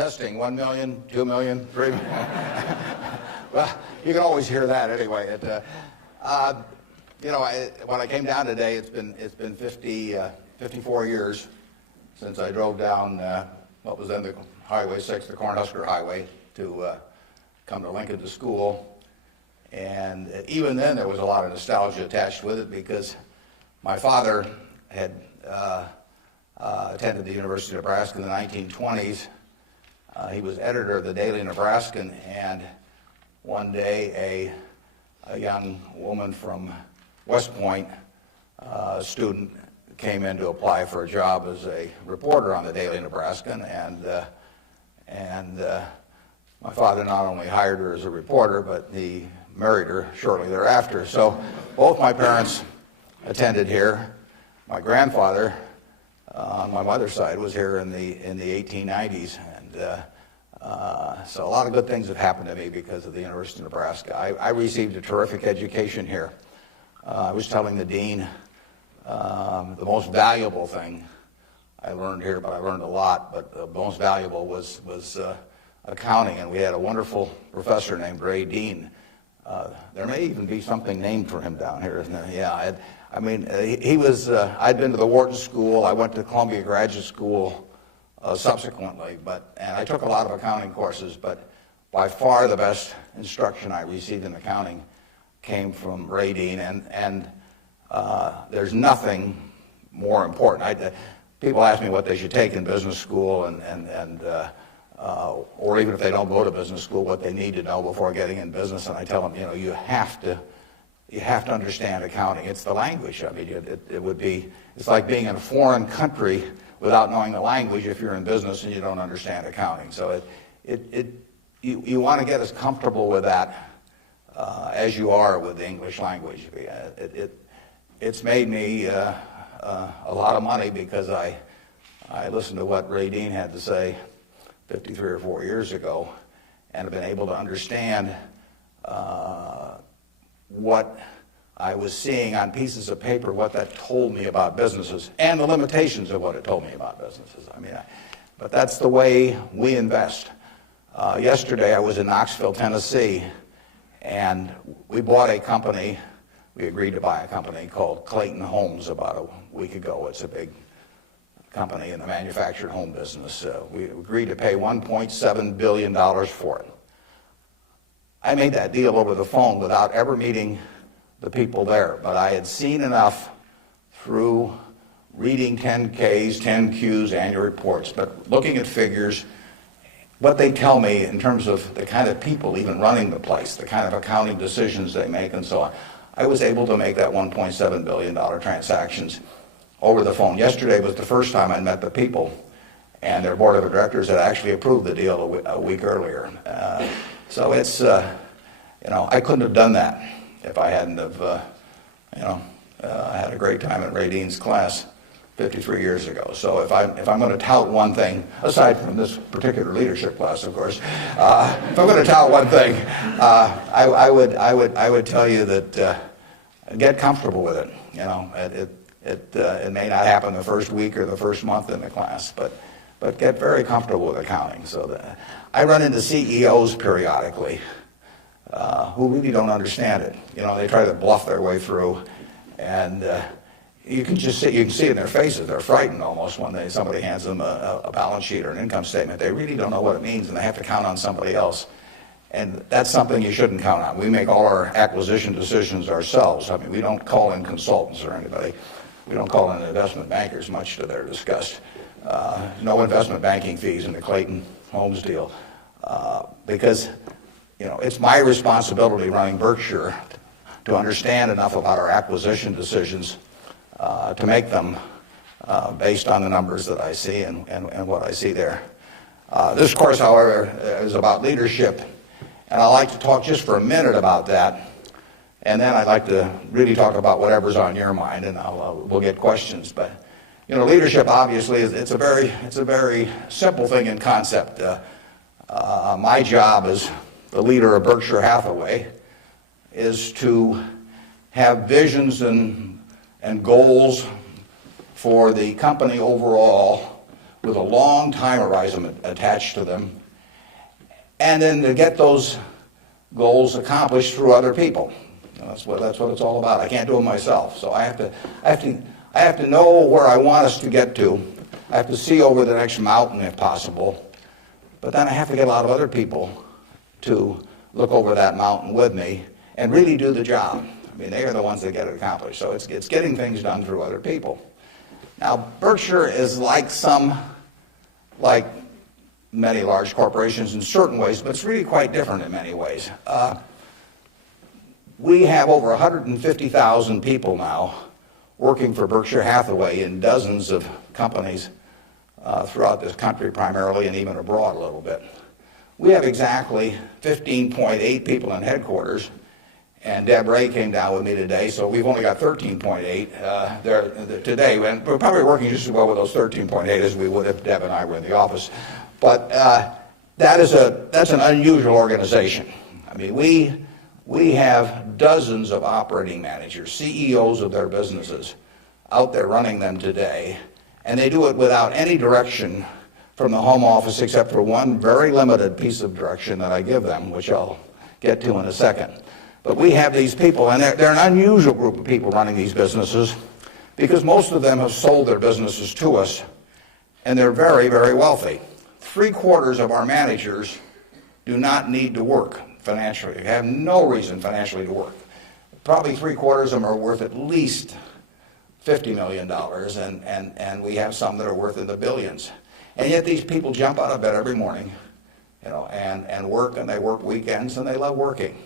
Testing, 1 million, 2 million, 3 million. Well, you can always hear that anyway. When I came down today, it's been 54 years since I drove down what was then the Highway 6, the Cornhusker Highway, to come to Lincoln to school. And even then, there was a lot of nostalgia attached with it because my father had attended the University of Nebraska in the 1920s. He was editor of the Daily Nebraskan, and one day a young woman from West Point, a student, came in to apply for a job as a reporter on the Daily Nebraskan, and my father not only hired her as a reporter, but he married her shortly thereafter. So both my parents attended here. My grandfather on my mother's side was here in the 1890s, and so a lot of good things have happened to me because of the University of Nebraska. I received a terrific education here. I was telling the dean the most valuable thing I learned here, but I learned a lot, but the most valuable was accounting, and we had a wonderful professor named Ray Dean. There may even be something named for him down here, isn't there? Yeah, he was, I'd been to the Wharton School, I went to Columbia Graduate School subsequently, and I took a lot of accounting courses, but by far the best instruction I received in accounting came from Ray Dean, and there's nothing more important. People ask me what they should take in business school, or even if they don't go to business school, what they need to know before getting in business, and I tell them, you have to understand accounting. It's the language. I mean, it's like being in a foreign country without knowing the language if you're in business and you don't understand accounting. So you want to get as comfortable with that as you are with the English language. It's made me a lot of money because I listened to what Ray Dean had to say 53 or 4 years ago, and have been able to understand what I was seeing on pieces of paper, what that told me about businesses, and the limitations of what it told me about businesses. But that's the way we invest. Yesterday I was in Knoxville, Tennessee, and we bought a company. We agreed to buy a company called Clayton Homes about a week ago. It's a big company in the manufactured home business. We agreed to pay $1.7 billion for it. I made that deal over the phone without ever meeting the people there, but I had seen enough through reading 10Ks, 10Qs, annual reports, but looking at figures, what they tell me in terms of the kind of people even running the place, the kind of accounting decisions they make and so on. I was able to make that $1.7 billion transactions over the phone. Yesterday was the first time I met the people, and their board of directors had actually approved the deal a week earlier. So it's, I couldn't have done that if I hadn't have, had a great time at Ray Dean's class 53 years ago. So if I'm going to tout one thing, aside from this particular leadership class, of course, if I'm going to tout one thing, I would tell you that get comfortable with it. It may not happen the first week or the first month in the class, but get very comfortable with accounting. So I run into CEOs periodically who really don't understand it. They try to bluff their way through, and you can see in their faces, they're frightened almost when somebody hands them a balance sheet or an income statement. They really don't know what it means, and they have to count on somebody else. And that's something you shouldn't count on. We make all our acquisition decisions ourselves. We don't call in consultants or anybody. We don't call in investment bankers, much to their disgust. No investment banking fees in the Clayton Homes deal, because it's my responsibility running Berkshire to understand enough about our acquisition decisions to make them based on the numbers that I see and what I see there. This course, however, is about leadership, and I'd like to talk just for a minute about that, and then I'd like to really talk about whatever's on your mind, and we'll get questions. But leadership obviously it's a very simple thing in concept. My job as the leader of Berkshire Hathaway is to have visions and goals for the company overall, with a long time horizon attached to them, and then to get those goals accomplished through other people. That's what it's all about. I can't do it myself, so I have to know where I want us to get to. I have to see over the next mountain if possible, but then I have to get a lot of other people to look over that mountain with me and really do the job. I mean, they are the ones that get it accomplished. So it's getting things done through other people. Now, Berkshire is like many large corporations in certain ways, but it's really quite different in many ways. We have over 150,000 people now working for Berkshire Hathaway in dozens of companies throughout this country primarily, and even abroad a little bit. We have exactly 15.8 people in headquarters, and Deb Ray came down with me today, so we've only got 13.8 there today. And we're probably working just as well with those 13.8 as we would if Deb and I were in the office. But that's an unusual organization. I mean, we have dozens of operating managers, CEOs of their businesses, out there running them today, and they do it without any direction from the home office except for one very limited piece of direction that I give them, which I'll get to in a second. But we have these people, and they're an unusual group of people running these businesses because most of them have sold their businesses to us, and they're very, very wealthy. 3/4 of our managers do not need to work financially. They have no reason financially to work. Probably 3/4 of them are worth at least $50 million, and we have some that are worth in the billions. And yet these people jump out of bed every morning, and work, and they work weekends, and they love working.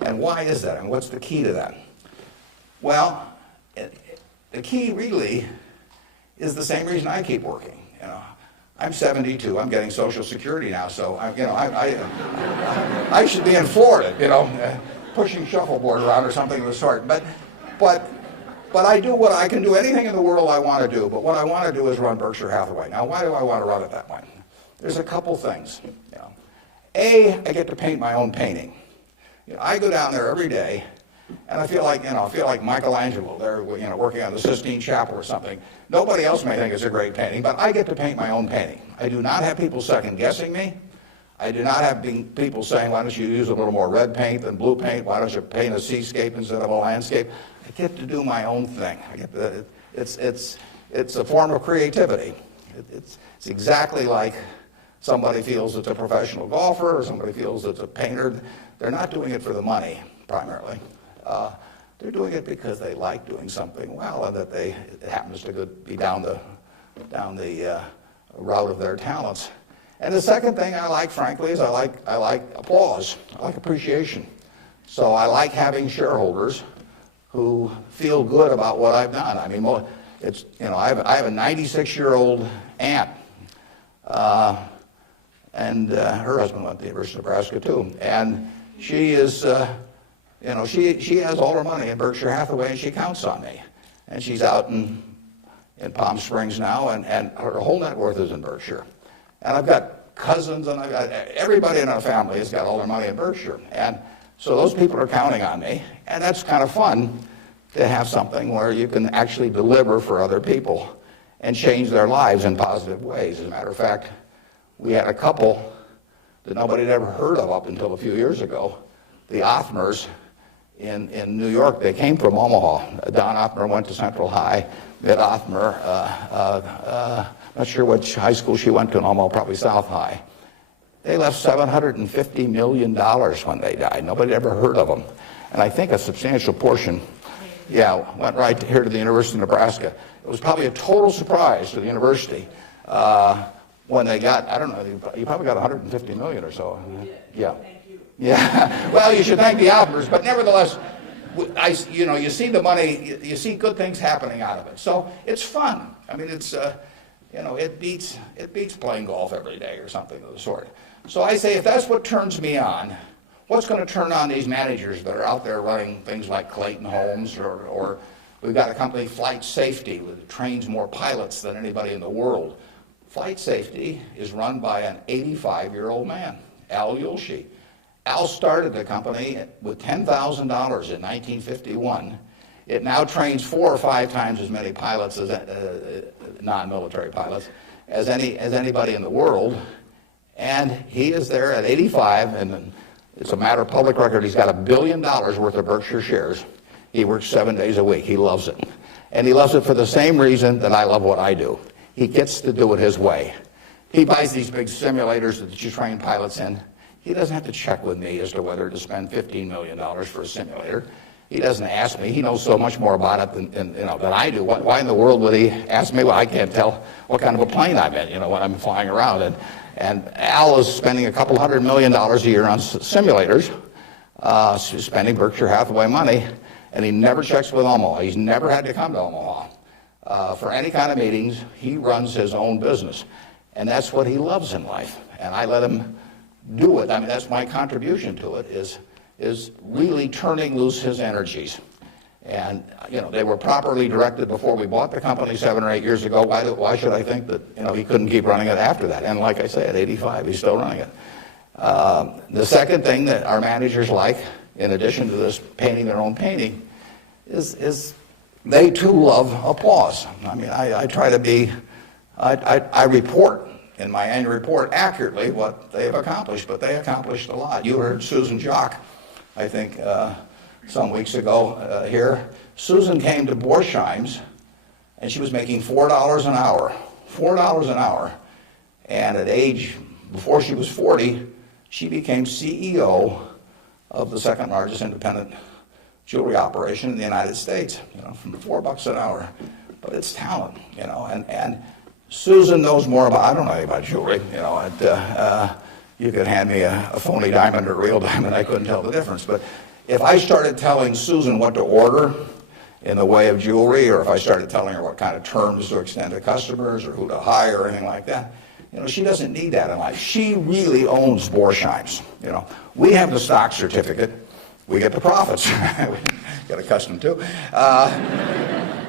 And why is that? And what's the key to that? Well, the key really is the same reason I keep working. I'm 72. I'm getting Social Security now, so I should be in Florida, pushing shuffleboard around or something of the sort. But I do what I can do. Anything in the world I want to do. But what I want to do is run Berkshire Hathaway. Now, why do I want to run it that way? There's a couple things. A, I get to paint my own painting. I go down there every day, and I feel like Michelangelo. They're working on the Sistine Chapel or something. Nobody else may think it's a great painting, but I get to paint my own painting. I do not have people second guessing me. I do not have people saying, why don't you use a little more red paint than blue paint? Why don't you paint a seascape instead of a landscape? I get to do my own thing. It's a form of creativity. It's exactly like somebody feels it's a professional golfer or somebody feels it's a painter. They're not doing it for the money, primarily. They're doing it because they like doing something well, and that it happens to be down the route of their talents. And the second thing I like, frankly, is I like applause. I like appreciation. So I like having shareholders who feel good about what I've done. I mean, I have a 96-year-old aunt, and her husband went to the University of Nebraska too, and she is, she has all her money in Berkshire Hathaway, and she counts on me. And she's out in Palm Springs now, and her whole net worth is in Berkshire. And I've got cousins, and I've got everybody in our family has got all their money in Berkshire. And so those people are counting on me, and that's kind of fun to have something where you can actually deliver for other people and change their lives in positive ways. As a matter of fact, we had a couple that nobody had ever heard of up until a few years ago, the Othmers in New York. They came from Omaha. Don Othmer went to Central High. Mitt Othmer, not sure which high school she went to in Omaha, probably South High. They left $750 million when they died. Nobody ever heard of them. And I think a substantial portion, went right here to the University of Nebraska. It was probably a total surprise to the university when they got, I don't know, you probably got $150 million or so. Yeah. Thank you. Yeah. Well, you should thank the Othmers, but nevertheless, you see the money, you see good things happening out of it. So it's fun. I mean, it's, it beats playing golf every day or something of the sort. So I say, if that's what turns me on, what's going to turn on these managers that are out there running things like Clayton Homes, or we've got a company, Flight Safety, that trains more pilots than anybody in the world. Flight Safety is run by an 85-year-old man, Al Yulshi. Al started the company with $10,000 in 1951. It now trains 4 or 5 times as many pilots as non-military pilots as anybody in the world. And he is there at 85, and it's a matter of public record. He's got $1 billion worth of Berkshire shares. He works 7 days a week. He loves it. And he loves it for the same reason that I love what I do. He gets to do it his way. He buys these big simulators that you train pilots in. He doesn't have to check with me as to whether to spend $15 million for a simulator. He doesn't ask me. He knows so much more about it than I do. Why in the world would he ask me? Well, I can't tell what kind of a plane I'm in, when I'm flying around. And Al is spending a couple $100 million a year on simulators, spending Berkshire Hathaway money, and he never checks with Omaha. He's never had to come to Omaha for any kind of meetings. He runs his own business, and that's what he loves in life. And I let him do it. I mean, that's my contribution to it, is really turning loose his energies. And, they were properly directed before we bought the company 7 or 8 years ago. Why should I think that, he couldn't keep running it after that? And like I say, at 85, he's still running it. The second thing that our managers like, in addition to this painting their own painting, is they too love applause. I mean, I try to be, I report in my annual report accurately what they have accomplished, but they accomplished a lot. You heard Susan Jock, I think, some weeks ago here. Susan came to Borsheim's, and she was making $4 an hour. $4 an hour. And at age, before she was 40, she became CEO of the second largest independent jewelry operation in the United States, from $4 an hour. But it's talent, and Susan knows more about, I don't know anything about jewelry, you could hand me a phony diamond or a real diamond, I couldn't tell the difference. But if I started telling Susan what to order in the way of jewelry, or if I started telling her what kind of terms to extend to customers or who to hire or anything like that, she doesn't need that in life. She really owns Borsheim's. We have the stock certificate. We get the profits. We get accustomed to.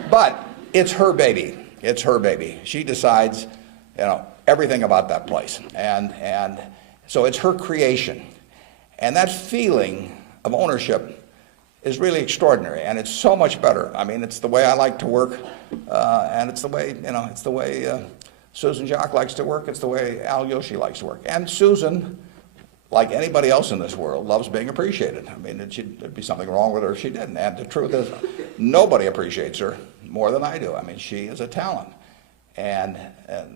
But it's her baby. It's her baby. She decides, everything about that place. And so it's her creation. And that feeling of ownership is really extraordinary, and it's so much better. I mean, it's the way I like to work, and it's the way, Susan Jock likes to work. It's the way Al Yoshi likes to work. And Susan, like anybody else in this world, loves being appreciated. I mean, there'd be something wrong with her if she didn't. And the truth is, nobody appreciates her more than I do. I mean, she is a talent. And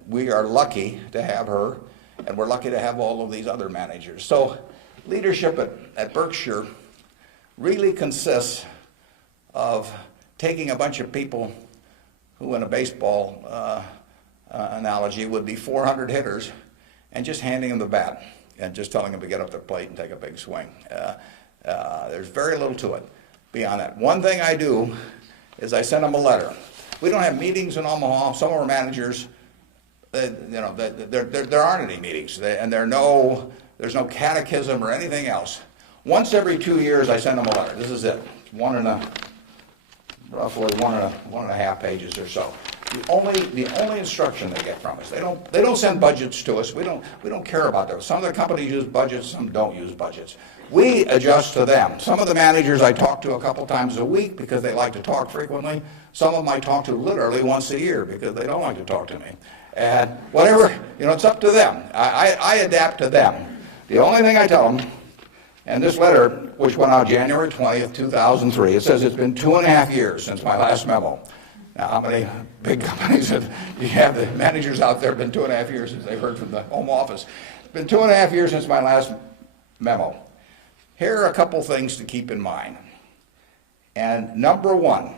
we are lucky to have her, and we're lucky to have all of these other managers. So leadership at Berkshire really consists of taking a bunch of people who, in a baseball analogy, would be 400 hitters, and just handing them the bat and just telling them to get up their plate and take a big swing. There's very little to it beyond that. One thing I do is I send them a letter. We don't have meetings in Omaha. Some of our managers, there aren't any meetings, and there's no catechism or anything else. Once every 2 years, I send them a letter. This is it. Roughly one and a half pages or so. The only instruction they get from us. They don't send budgets to us. We don't care about those. Some of the companies use budgets, some don't use budgets. We adjust to them. Some of the managers I talk to a couple times a week because they like to talk frequently. Some of them I talk to literally once a year because they don't like to talk to me. And whatever, it's up to them. I adapt to them. The only thing I tell them, and this letter, which went out January 20th, 2003, it says it's been 2.5 years since my last memo. Now, how many big companies have you have the managers out there? Been 2.5 years since they've heard from the home office. It's been 2.5 years since my last memo. Here are a couple things to keep in mind. And number one,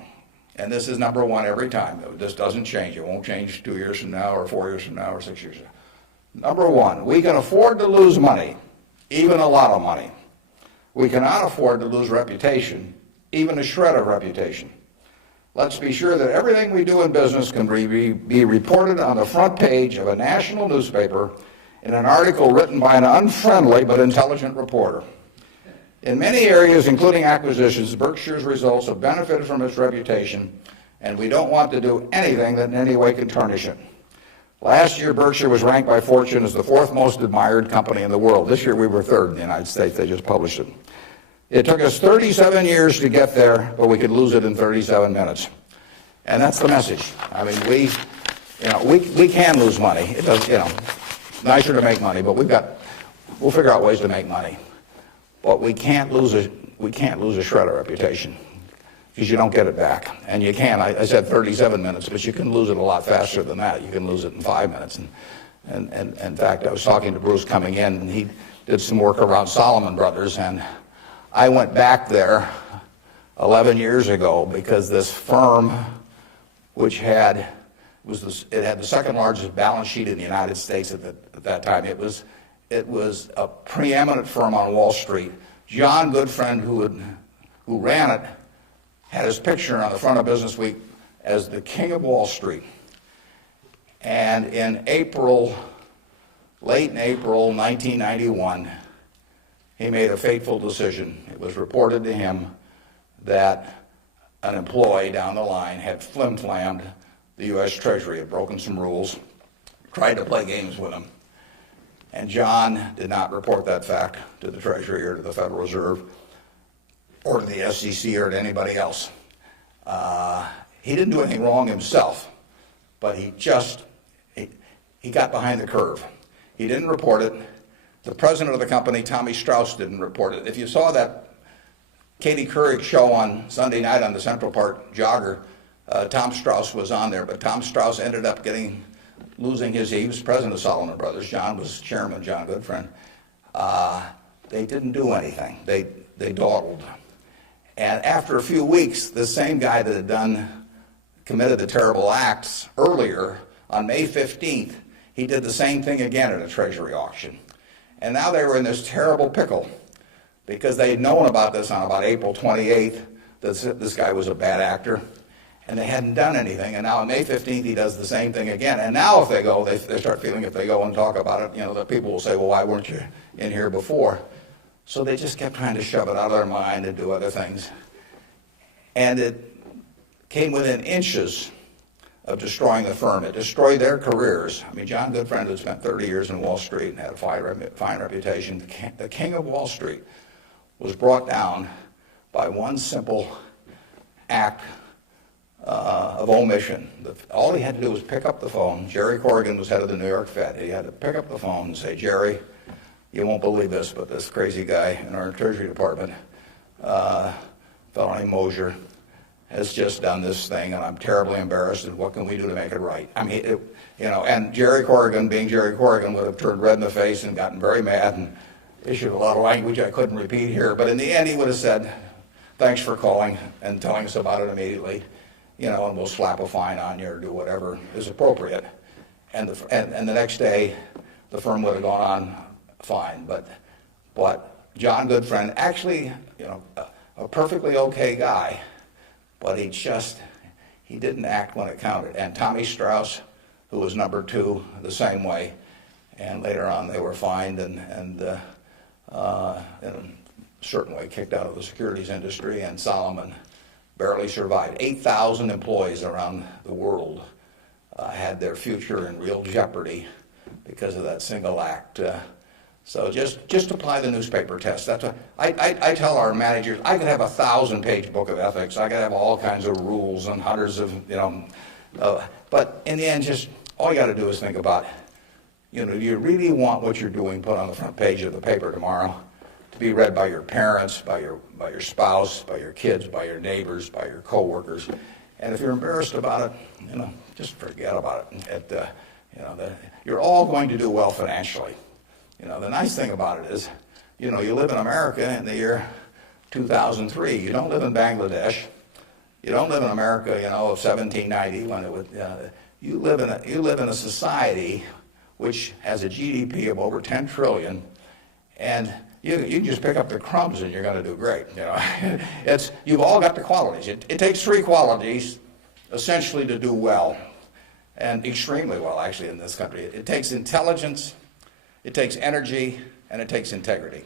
and this is number one every time. This doesn't change. It won't change 2 years from now or 4 years from now or 6 years from now. Number one, we can afford to lose money, even a lot of money. We cannot afford to lose reputation, even a shred of reputation. Let's be sure that everything we do in business can be reported on the front page of a national newspaper in an article written by an unfriendly but intelligent reporter. In many areas, including acquisitions, Berkshire's results have benefited from its reputation, and we don't want to do anything that in any way can tarnish it. Last year, Berkshire was ranked by Fortune as the 4th most admired company in the world. This year, we were 3rd in the United States. They just published it. It took us 37 years to get there, but we could lose it in 37 minutes. And that's the message. I mean, we can lose money. It does, nicer to make money, but we'll figure out ways to make money. But we can't lose a shred of reputation, because you don't get it back. And you can. I said 37 minutes, but you can lose it a lot faster than that. You can lose it in 5 minutes. And in fact, I was talking to Bruce coming in, and he did some work around Salomon Brothers, and I went back there 11 years ago because this firm, which had the second largest balance sheet in the United States at that time. It was a preeminent firm on Wall Street. John Goodfriend, who ran it, had his picture on the front of Business Week as the king of Wall Street. And in late in April 1991, he made a fateful decision. It was reported to him that an employee down the line had flim-flammed the U.S. Treasury, had broken some rules, tried to play games with him. And John did not report that fact to the Treasury or to the Federal Reserve or to the SEC or to anybody else. He didn't do anything wrong himself, but he got behind the curve. He didn't report it. The president of the company, Tommy Strauss, didn't report it. If you saw that Katie Couric show on Sunday night on the Central Park Jogger, Tom Strauss was on there, but Tom Strauss ended up losing he was president of Salomon Brothers. John was chairman, John Goodfriend. They didn't do anything. They dawdled. And after a few weeks, the same guy that had committed the terrible acts earlier, on May 15th, he did the same thing again at a Treasury auction. And now they were in this terrible pickle because they had known about this on about April 28th, that this guy was a bad actor, and they hadn't done anything. And now on May 15th, he does the same thing again. And now if they go, they start feeling if they go and talk about it, that people will say, well, why weren't you in here before? So they just kept trying to shove it out of their mind and do other things. And it came within inches of destroying the firm. It destroyed their careers. I mean, John Goodfriend had spent 30 years in Wall Street and had a fine reputation. The king of Wall Street was brought down by one simple act of omission. All he had to do was pick up the phone. Jerry Corrigan was head of the New York Fed. He had to pick up the phone and say, Jerry, you won't believe this, but this crazy guy in our Treasury Department, a fellow named Mosier, has just done this thing, and I'm terribly embarrassed, and what can we do to make it right? I mean, and Jerry Corrigan, being Jerry Corrigan, would have turned red in the face and gotten very mad and issued a lot of language I couldn't repeat here, but in the end he would have said, thanks for calling and telling us about it immediately, and we'll slap a fine on you or do whatever is appropriate. And the next day, the firm would have gone on fine, but John Goodfriend, actually, a perfectly okay guy, but he didn't act when it counted. And Tommy Strauss, who was number two, the same way. And later on, they were fined and in a certain way kicked out of the securities industry. And Salomon barely survived. 8,000 employees around the world had their future in real jeopardy because of that single act. So just apply the newspaper test. That's what I tell our managers. I could have a 1,000-page book of ethics. I could have all kinds of rules and hundreds of, but in the end, just all you got to do is think about, do you really want what you're doing put on the front page of the paper tomorrow to be read by your parents, by your spouse, by your kids, by your neighbors, by your coworkers? And if you're embarrassed about it, just forget about it. You're all going to do well financially. The nice thing about it is, you live in America in the year 2003. You don't live in Bangladesh. You don't live in America, of 1790 when it would. You live in a society which has a GDP of over 10 trillion, and you can just pick up the crumbs and you're going to do great. You've all got the qualities. It takes three qualities essentially to do well, and extremely well actually in this country. It takes intelligence. It takes energy, and it takes integrity.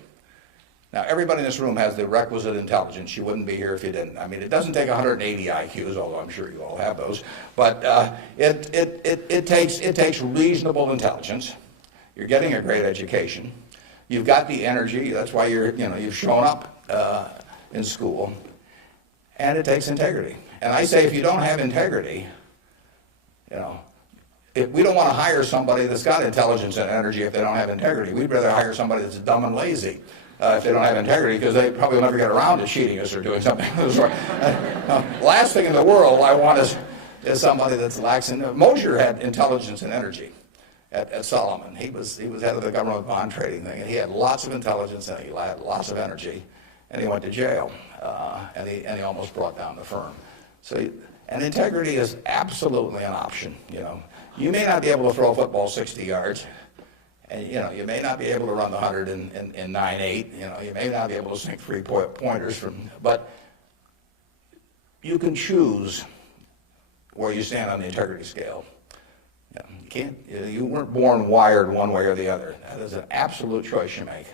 Now, everybody in this room has the requisite intelligence. You wouldn't be here if you didn't. I mean, it doesn't take 180 IQs, although I'm sure you all have those. But it takes reasonable intelligence. You're getting a great education. You've got the energy. That's why you've shown up in school. And it takes integrity. And I say, if you don't have integrity, we don't want to hire somebody that's got intelligence and energy if they don't have integrity. We'd rather hire somebody that's dumb and lazy if they don't have integrity, because they probably will never get around to cheating us or doing something. Last thing in the world I want is somebody that's lacks in. Mosher had intelligence and energy at Solomon. He was head of the government bond trading thing, and he had lots of intelligence and he had lots of energy, and he went to jail, and he almost brought down the firm. So, and integrity is absolutely an option. You may not be able to throw a football 60 yards, and you may not be able to run the 100 in 9.8. You may not be able to sink 3-pointers but you can choose where you stand on the integrity scale. You can't. You weren't born wired one way or the other. That is an absolute choice you make.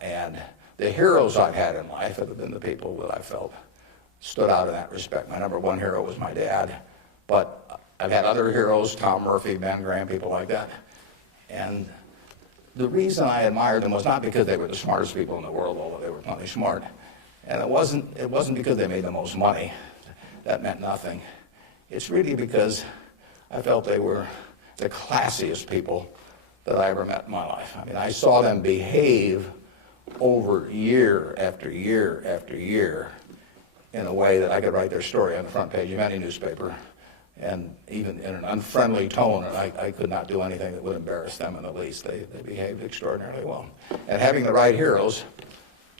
And the heroes I've had in life have been the people that I felt stood out in that respect. My number one hero was my dad, but I've had other heroes, Tom Murphy, Ben Graham, people like that. And the reason I admired them was not because they were the smartest people in the world, although they were plenty smart. And it wasn't because they made the most money. That meant nothing. It's really because I felt they were the classiest people that I ever met in my life. I mean, I saw them behave over year after year after year in a way that I could write their story on the front page of any newspaper, and even in an unfriendly tone, and I could not do anything that would embarrass them in the least. They behaved extraordinarily well. And having the right heroes,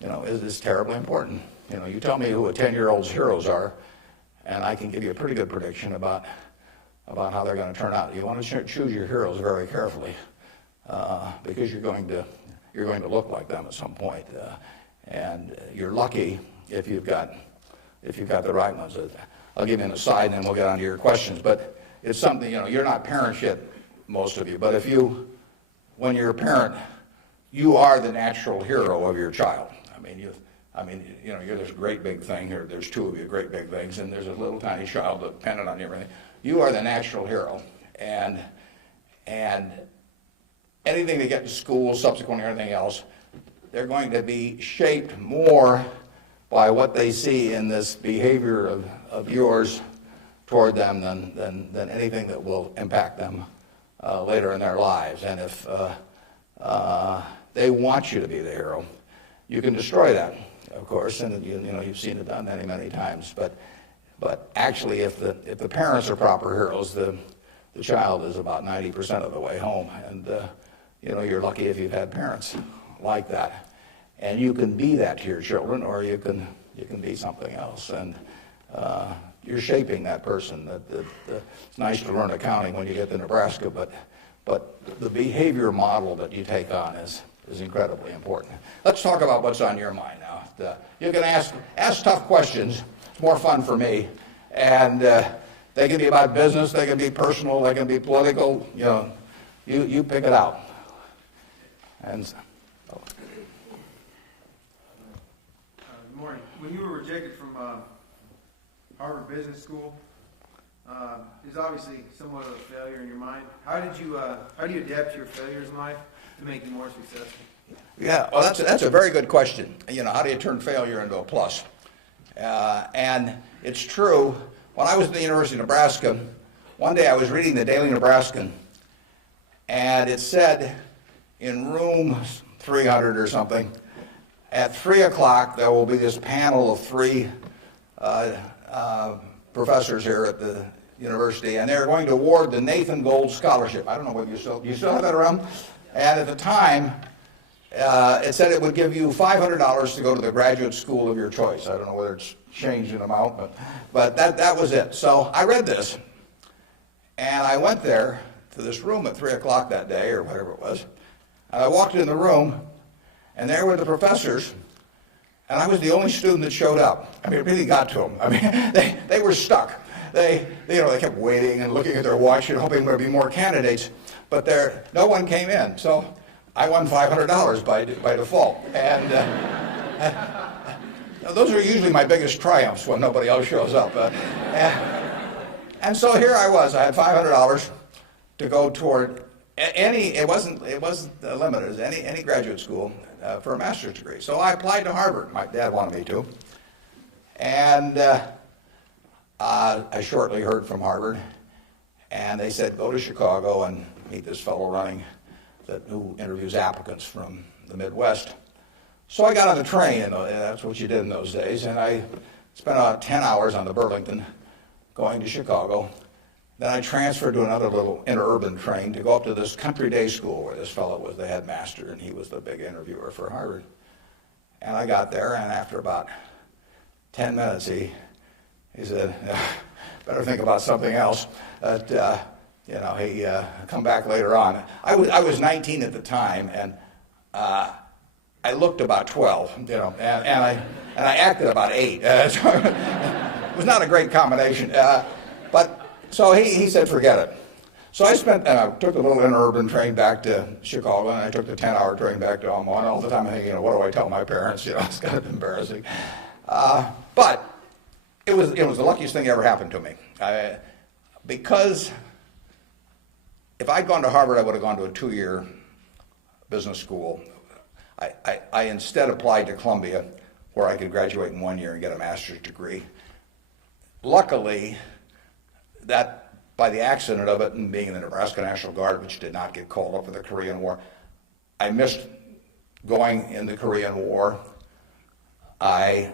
is terribly important. You tell me who a 10-year-old's heroes are, and I can give you a pretty good prediction about how they're going to turn out. You want to choose your heroes very carefully, because you're going to look like them at some point, and you're lucky if you've got the right ones. I'll give you an aside, and then we'll get on to your questions. But it's something, you're not parents yet, most of you. But when you're a parent, you are the natural hero of your child. You're this great big thing. There's two of you great big things, and there's a little tiny child dependent on you. Everything. You are the natural hero, and anything they get to school, subsequently, or anything else, they're going to be shaped more by what they see in this behavior of yours toward them than anything that will impact them later in their lives. And if they want you to be the hero, you can destroy that, of course, and you've seen it done many, many times. But actually, if the parents are proper heroes, the child is about 90% of the way home, and you're lucky if you've had parents like that. And you can be that to your children, or you can be something else, and you're shaping that person. It's nice to learn accounting when you get to Nebraska, but the behavior model that you take on is incredibly important. Let's talk about what's on your mind now. You can ask tough questions. It's more fun for me, and they can be about business, they can be personal, they can be political. You pick it out. And. Good morning. When you were rejected from Harvard Business School, is obviously somewhat of a failure in your mind. How do you adapt to your failures in life to make you more successful? Yeah, well, that's a very good question. How do you turn failure into a plus? And it's true. When I was at the University of Nebraska, one day I was reading the Daily Nebraskan, and it said in room 300 or something, at 3 o'clock there will be this panel of 3 professors here at the university, and they're going to award the Nathan Gold Scholarship. I don't know whether you still have that around. And at the time, it said it would give you $500 to go to the graduate school of your choice. I don't know whether it's changed in amount, but that was it. So I read this, and I went there to this room at 3 o'clock that day, or whatever it was, and I walked in the room, and there were the professors, and I was the only student that showed up. I mean, it really got to them. I mean, they were stuck. They kept waiting and looking at their watch and hoping there would be more candidates, but no one came in. So I won $500 by default. And those are usually my biggest triumphs when nobody else shows up. And so here I was. I had $500 to go toward it wasn't limited, any graduate school for a master's degree. So I applied to Harvard. My dad wanted me to. And I shortly heard from Harvard. And they said, go to Chicago and meet this fellow who interviews applicants from the Midwest. So I got on the train, and that's what you did in those days, and I spent about 10 hours on the Burlington going to Chicago. Then I transferred to another little interurban train to go up to this country day school where this fellow was the headmaster, and he was the big interviewer for Harvard. And I got there, and after about 10 minutes, he said, better think about something else. But, he come back later on. I was 19 at the time, and I looked about 12, and I acted about 8. So it was not a great combination. So he said, forget it. So I took the little interurban train back to Chicago, and I took the 10-hour train back to Omaha. And all the time I'm thinking, what do I tell my parents? It's kind of embarrassing. But it was the luckiest thing that ever happened to me. Because if I'd gone to Harvard, I would have gone to a 2-year business school. I instead applied to Columbia, where I could graduate in 1 year and get a master's degree. Luckily, that by the accident of it and being in the Nebraska National Guard, which did not get called up for the Korean War, I missed going in the Korean War. I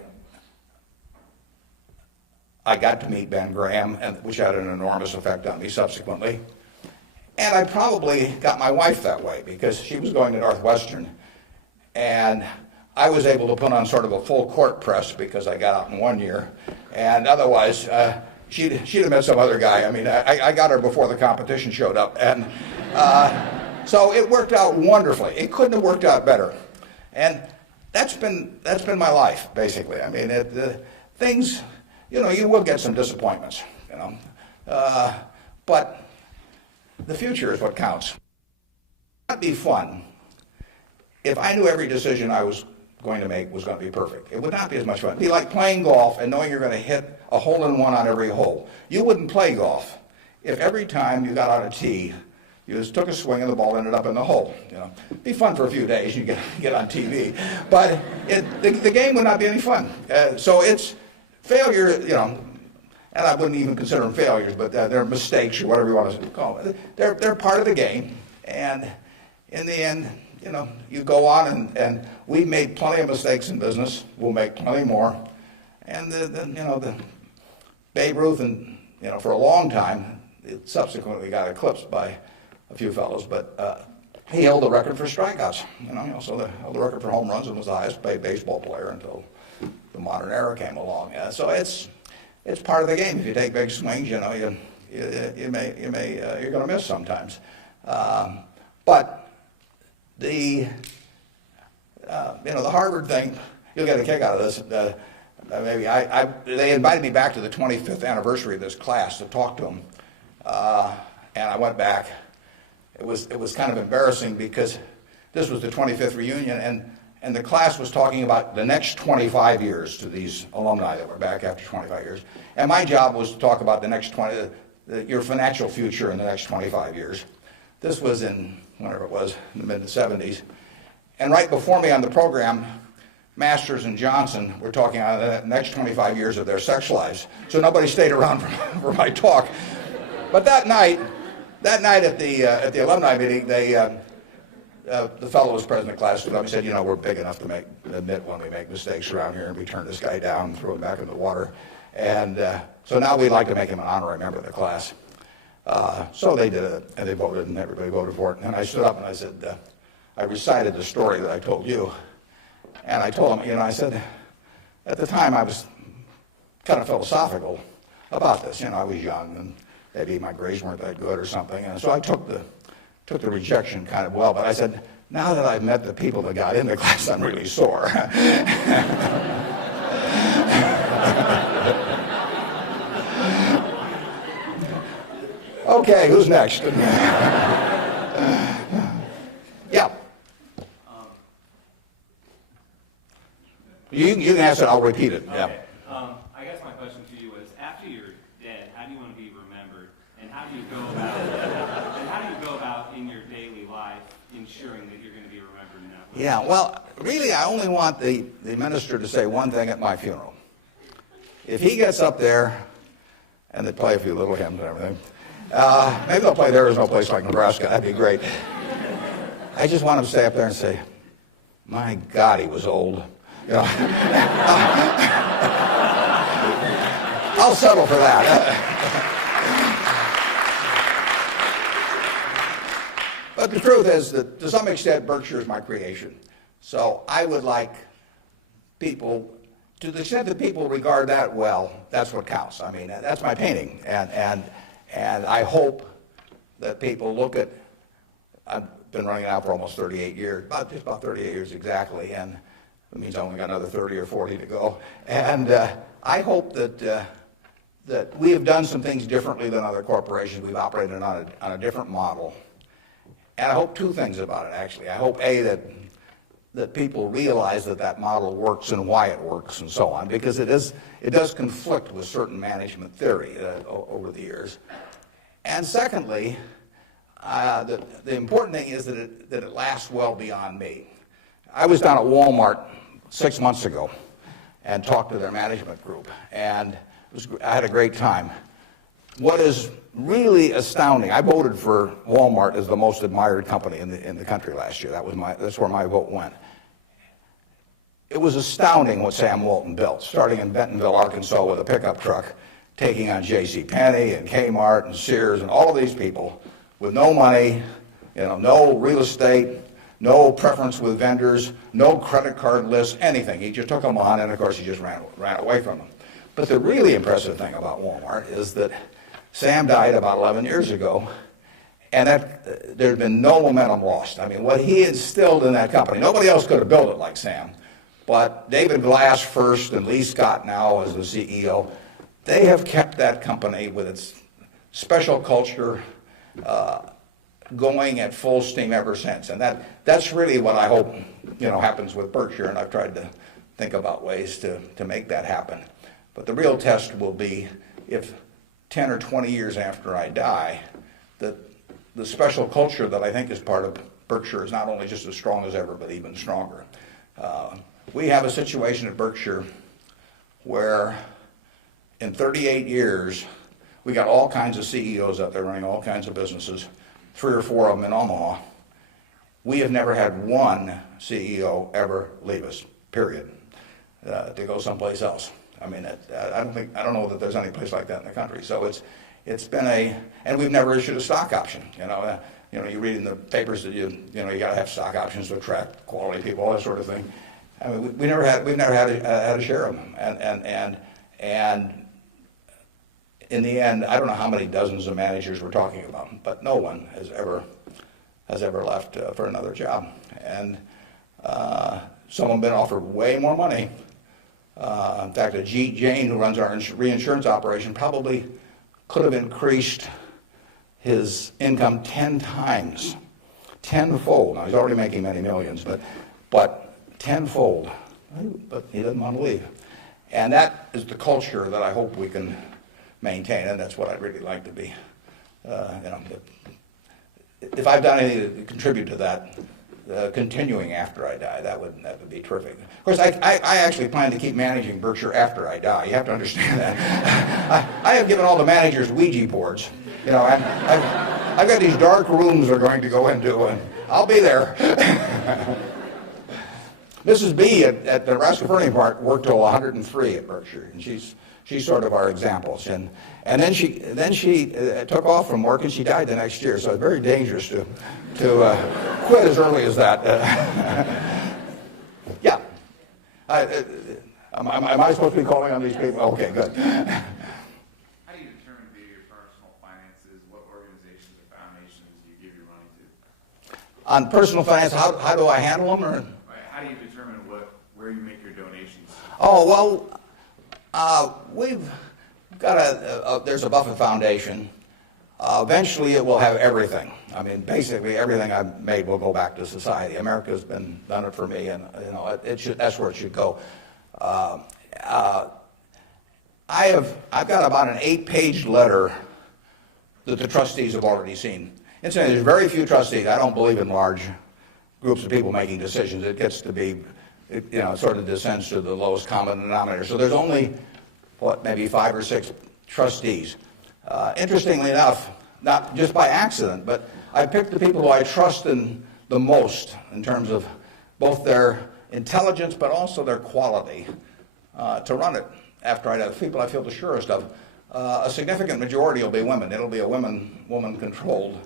got to meet Ben Graham, which had an enormous effect on me subsequently. And I probably got my wife that way because she was going to Northwestern. And I was able to put on sort of a full court press because I got out in 1 year. And otherwise, she'd have met some other guy. I mean, I got her before the competition showed up. And so it worked out wonderfully. It couldn't have worked out better. And that's been my life, basically. I mean, things, you will get some disappointments, but the future is what counts. It'd be fun if I knew every decision I was going to make was going to be perfect. It would not be as much fun. It'd be like playing golf and knowing you're going to hit a hole-in-one on every hole. You wouldn't play golf if every time you got on a tee, you just took a swing and the ball ended up in the hole. It'd be fun for a few days. You get on TV, but the game would not be any fun. So it's failure, and I wouldn't even consider them failures, but they're mistakes or whatever you want to call them. They're part of the game, and in the end, you go on, and we've made plenty of mistakes in business. We'll make plenty more, and the Babe Ruth, and for a long time, it subsequently got eclipsed by a few fellows, but he held the record for strikeouts. He also held the record for home runs and was the highest paid baseball player until the modern era came along. So it's part of the game. If you take big swings, you're going to miss sometimes. But the Harvard thing, you'll get a kick out of this. They invited me back to the 25th anniversary of this class to talk to them, and I went back. It was kind of embarrassing because this was the 25th reunion, and the class was talking about the next 25 years to these alumni that were back after 25 years. And my job was to talk about the next your financial future in the next 25 years. This was in, whenever it was, in the mid-70s. And right before me on the program, Masters and Johnson were talking about the next 25 years of their sex lives. So nobody stayed around for my talk. But that night at the alumni meeting, the fellow who was president of the class stood up and said, we're big enough to admit when we make mistakes around here, and we turn this guy down and throw him back in the water. And so now we'd like to make him an honorary member of the class. So they did it, and they voted, and everybody voted for it. And I stood up and I said, I recited the story that I told you. And I told him, I said, at the time I was kind of philosophical about this. I was young, and maybe my grades weren't that good or something. And so I took the rejection kind of well. But I said, now that I've met the people that got in the class, I'm really sore. Okay, who's next? Yeah. You can ask it, I'll repeat it. Okay. Yeah. I guess my question to you is, after you're dead, how do you want to be remembered, and how do you go about in your daily life ensuring that you're going to be remembered in that way? Yeah, well, really, I only want the minister to say one thing at my funeral. If he gets up there, and they play a few little hymns and everything, Maybe they'll play there is no place like Nebraska. That'd be great. I just want them to stay up there and say, my God, he was old. You know? I'll settle for that. But the truth is that to some extent Berkshire is my creation. So I would like people, to the extent that people regard that well, that's what counts. I mean, that's my painting. And I hope that people look at, I've been running it out for almost 38 years, just about 38 years exactly, and it means I only got another 30 or 40 to go. And I hope that we have done some things differently than other corporations. We've operated on a different model. And I hope two things about it, actually. I hope, A, that people realize that model works and why it works and so on, because it does conflict with certain management theory over the years. And secondly, the important thing is that it lasts well beyond me. I was down at Walmart 6 months ago and talked to their management group, and I had a great time. What is really astounding, I voted for Walmart as the most admired company in the country last year. That's where my vote went. It was astounding what Sam Walton built, starting in Bentonville, Arkansas with a pickup truck, taking on J.C. Penney and Kmart and Sears and all of these people with no money, no real estate, no preference with vendors, no credit card list, anything. He just took them on, and of course he just ran away from them. But the really impressive thing about Walmart is that Sam died about 11 years ago, and there had been no momentum lost. I mean, what he instilled in that company, nobody else could have built it like Sam, but David Glass first and Lee Scott now as the CEO, they have kept that company with its special culture going at full steam ever since. And that's really what I hope happens with Berkshire, and I've tried to think about ways to make that happen. But the real test will be if 10 or 20 years after I die, that the special culture that I think is part of Berkshire is not only just as strong as ever, but even stronger. We have a situation at Berkshire where in 38 years, we got all kinds of CEOs out there running all kinds of businesses, 3 or 4 of them in Omaha. We have never had one CEO ever leave us, period, to go someplace else. I mean, I don't know that there's any place like that in the country. So it's been and we've never issued a stock option. You read in the papers that you got to have stock options to attract quality people, all that sort of thing. I mean, we've never had a share of them, and in the end, I don't know how many dozens of managers we're talking about, but no one has ever left for another job, and some have been offered way more money. In fact, Ajit Jain, who runs our reinsurance operation, probably could have increased his income 10 times, tenfold. Now, he's already making many millions, but tenfold. But he doesn't want to leave. And that is the culture that I hope we can maintain, and that's what I'd really like to be. If I've done anything to contribute to that, continuing after I die, that would be terrific. Of course, I actually plan to keep managing Berkshire after I die. You have to understand that. I have given all the managers Ouija boards. I've got these dark rooms they're going to go into, and I'll be there. Mrs. B at the Nebraska Furniture Park worked till 103 at Berkshire, and she's sort of our examples. And then she took off from work, and she died the next year. So it's very dangerous to quit as early as that. Yeah. Am I supposed to be calling on these people? Okay, good. How do you determine via your personal finances what organizations or foundations you give your money to? On personal finance, how do I handle them? Or? How do you determine where you make your donations? Oh, well, we've got there's a Buffett Foundation. Eventually it will have everything. I mean, basically everything I've made will go back to society. America's done it for me, and that's where it should go. I've got about an 8-page letter that the trustees have already seen. Incidentally, there's very few trustees. I don't believe in large groups of people making decisions. It gets to be, it sort of descends to the lowest common denominator. So there's only, maybe 5 or 6 trustees. Interestingly enough, not just by accident, but I picked the people who I trust in the most in terms of both their intelligence but also their quality to run it. After I have people I feel the surest of, a significant majority will be women. It'll be a woman-controlled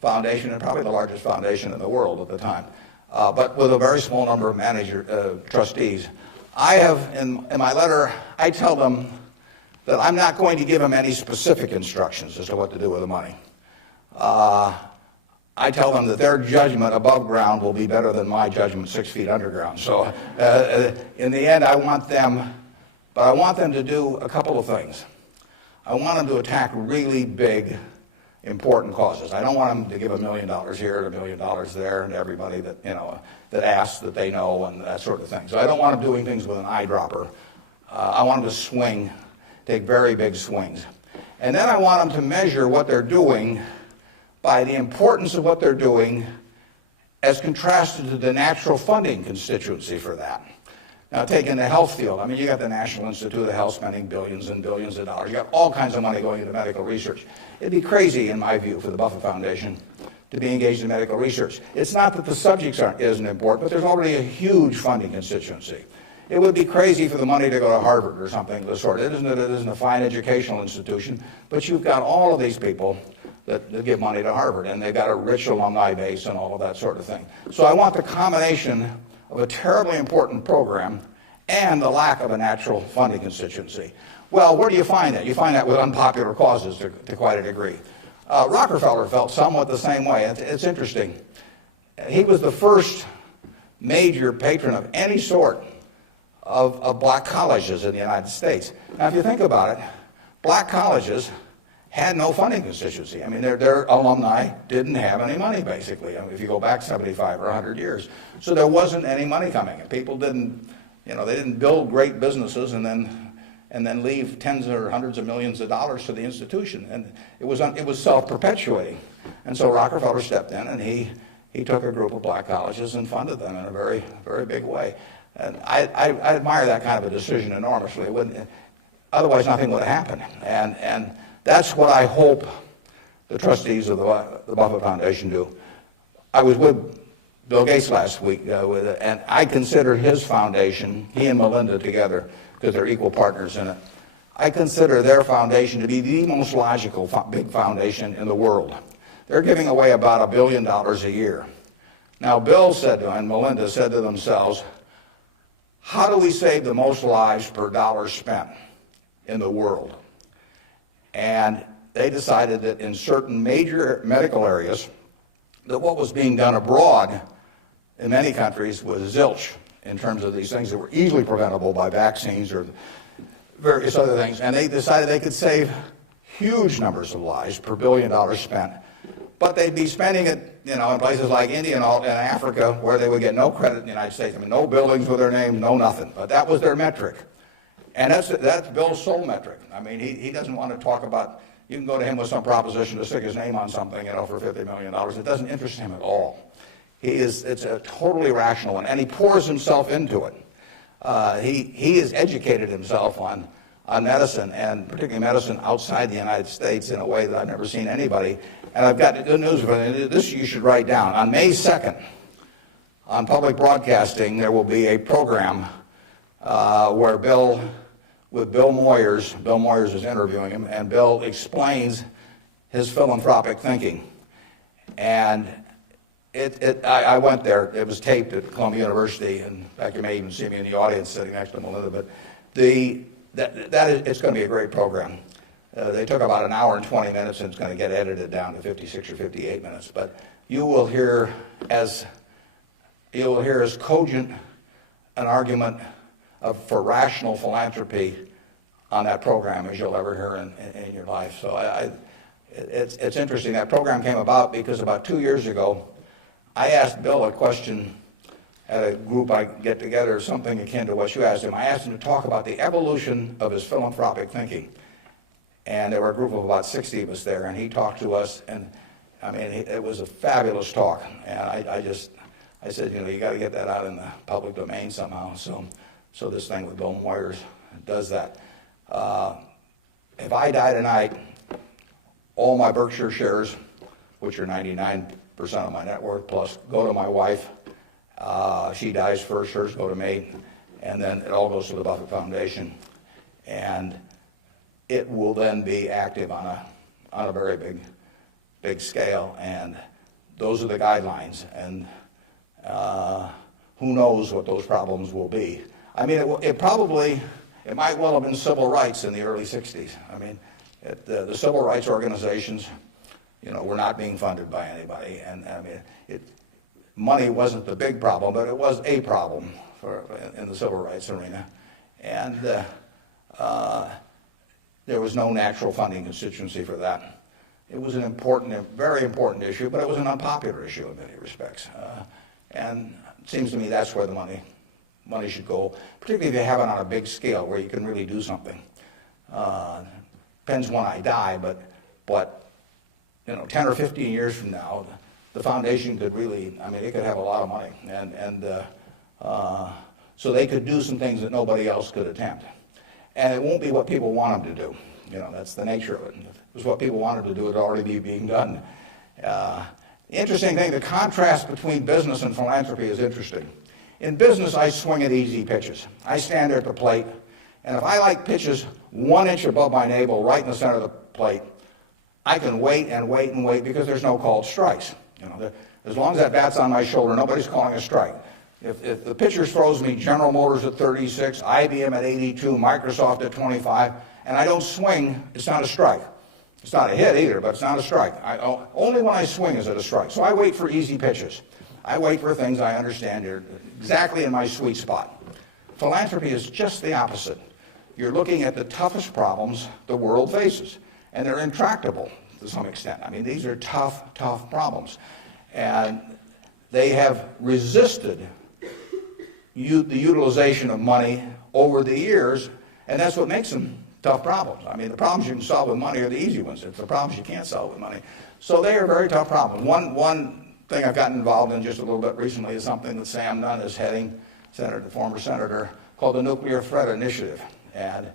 foundation, and probably the largest foundation in the world at the time, but with a very small number of trustees. I have, in my letter, I tell them that I'm not going to give them any specific instructions as to what to do with the money. I tell them that their judgment above ground will be better than my judgment 6 feet underground. So in the end, I want them to do a couple of things. I want them to attack really big, important causes. I don't want them to give $1 million here and $1 million there and everybody that, that asks that they know and that sort of thing. So I don't want them doing things with an eyedropper. I want them to swing, take very big swings. And then I want them to measure what they're doing by the importance of what they're doing as contrasted to the natural funding constituency for that. Now, taking the health field, you got the National Institute of Health spending billions and billions of dollars. You got all kinds of money going into medical research. It'd be crazy, in my view, for the Buffett Foundation to be engaged in medical research. It's not that the subjects isn't important, but there's already a huge funding constituency. It would be crazy for the money to go to Harvard or something of the sort. It isn't a fine educational institution, but you've got all of these people that give money to Harvard, and they've got a rich alumni base and all of that sort of thing. So I want the combination of a terribly important program and the lack of a natural funding constituency. Well, where do you find that? You find that with unpopular causes to quite a degree. Rockefeller felt somewhat the same way. It's interesting. He was the first major patron of any sort of black colleges in the United States. Now, if you think about it, black colleges had no funding constituency. Their alumni didn't have any money, basically, if you go back 75 or 100 years. So there wasn't any money coming in. People didn't, they didn't build great businesses and then leave tens or hundreds of millions of dollars to the institution. And it was self-perpetuating. And so Rockefeller stepped in, and he took a group of black colleges and funded them in a very, very big way. And I admire that kind of a decision enormously. Otherwise, nothing would have happened. And that's what I hope the trustees of the Buffett Foundation do. I was with Bill Gates last week, and I consider his foundation, he and Melinda together, because they're equal partners in it, I consider their foundation to be the most logical big foundation in the world. They're giving away about $1 billion a year. Now, Bill said to, and Melinda said to themselves, how do we save the most lives per dollar spent in the world? And they decided that in certain major medical areas, that what was being done abroad in many countries was zilch in terms of these things that were easily preventable by vaccines or various other things. And they decided they could save huge numbers of lives per $1 billion spent. But they'd be spending it, in places like India and Africa, where they would get no credit in the United States. No buildings with their name, no nothing. But that was their metric. And that's Bill's sole metric. He doesn't want to talk about, you can go to him with some proposition to stick his name on something, for $50 million. It doesn't interest him at all. It's a totally rational one, and he pours himself into it. He has educated himself on medicine, and particularly medicine outside the United States, in a way that I've never seen anybody. And I've got good news for you. This you should write down. On May 2nd, on public broadcasting, there will be a program where Bill Moyers is interviewing him, and Bill explains his philanthropic thinking. And I went there. It was taped at Columbia University, and in fact, you may even see me in the audience sitting next to Melinda. But it's going to be a great program. They took about an hour and 20 minutes, and it's going to get edited down to 56 or 58 minutes. But you will hear as cogent an argument for rational philanthropy on that program as you'll ever hear in your life. So it's interesting. That program came about because about 2 years ago, I asked Bill a question at a group I get together, something akin to what you asked him. I asked him to talk about the evolution of his philanthropic thinking. And there were a group of about 60 of us there, and he talked to us, and it was a fabulous talk. And I said, you got to get that out in the public domain somehow. So this thing with Bill Moyers does that. If I die tonight, all my Berkshire shares, which are 99% of my net worth, plus go to my wife. She dies first, hers go to me, and then it all goes to the Buffett Foundation. And it will then be active on a very big scale. And those are the guidelines. And who knows what those problems will be. I mean, it might well have been civil rights in the early 60s. I mean, the civil rights organizations, were not being funded by anybody. And I mean, money wasn't the big problem, but it was a problem in the civil rights arena. And there was no natural funding constituency for that. It was a very important issue, but it was an unpopular issue in many respects. And it seems to me that's where the money should go, particularly if you have it on a big scale where you can really do something. Depends when I die, but 10 or 15 years from now, the foundation could really, it could have a lot of money. And so they could do some things that nobody else could attempt. And it won't be what people want them to do. That's the nature of it. If it was what people wanted to do, it would already be being done. The interesting thing, the contrast between business and philanthropy is interesting. In business, I swing at easy pitches. I stand there at the plate, and if I like pitches 1 inch above my navel, right in the center of the plate, I can wait and wait and wait because there's no called strikes. As long as that bat's on my shoulder, nobody's calling a strike. If the pitcher throws me General Motors at 36, IBM at 82, Microsoft at 25, and I don't swing, it's not a strike. It's not a hit either, but it's not a strike. Only when I swing is it a strike. So I wait for easy pitches. I wait for things I understand are exactly in my sweet spot. Philanthropy is just the opposite. You're looking at the toughest problems the world faces, and they're intractable to some extent. These are tough problems. And they have resisted the utilization of money over the years, and that's what makes them tough problems. The problems you can solve with money are the easy ones. It's the problems you can't solve with money. So they are very tough problems. One thing I've gotten involved in just a little bit recently is something that Sam Nunn is heading, the former senator, called the Nuclear Threat Initiative. And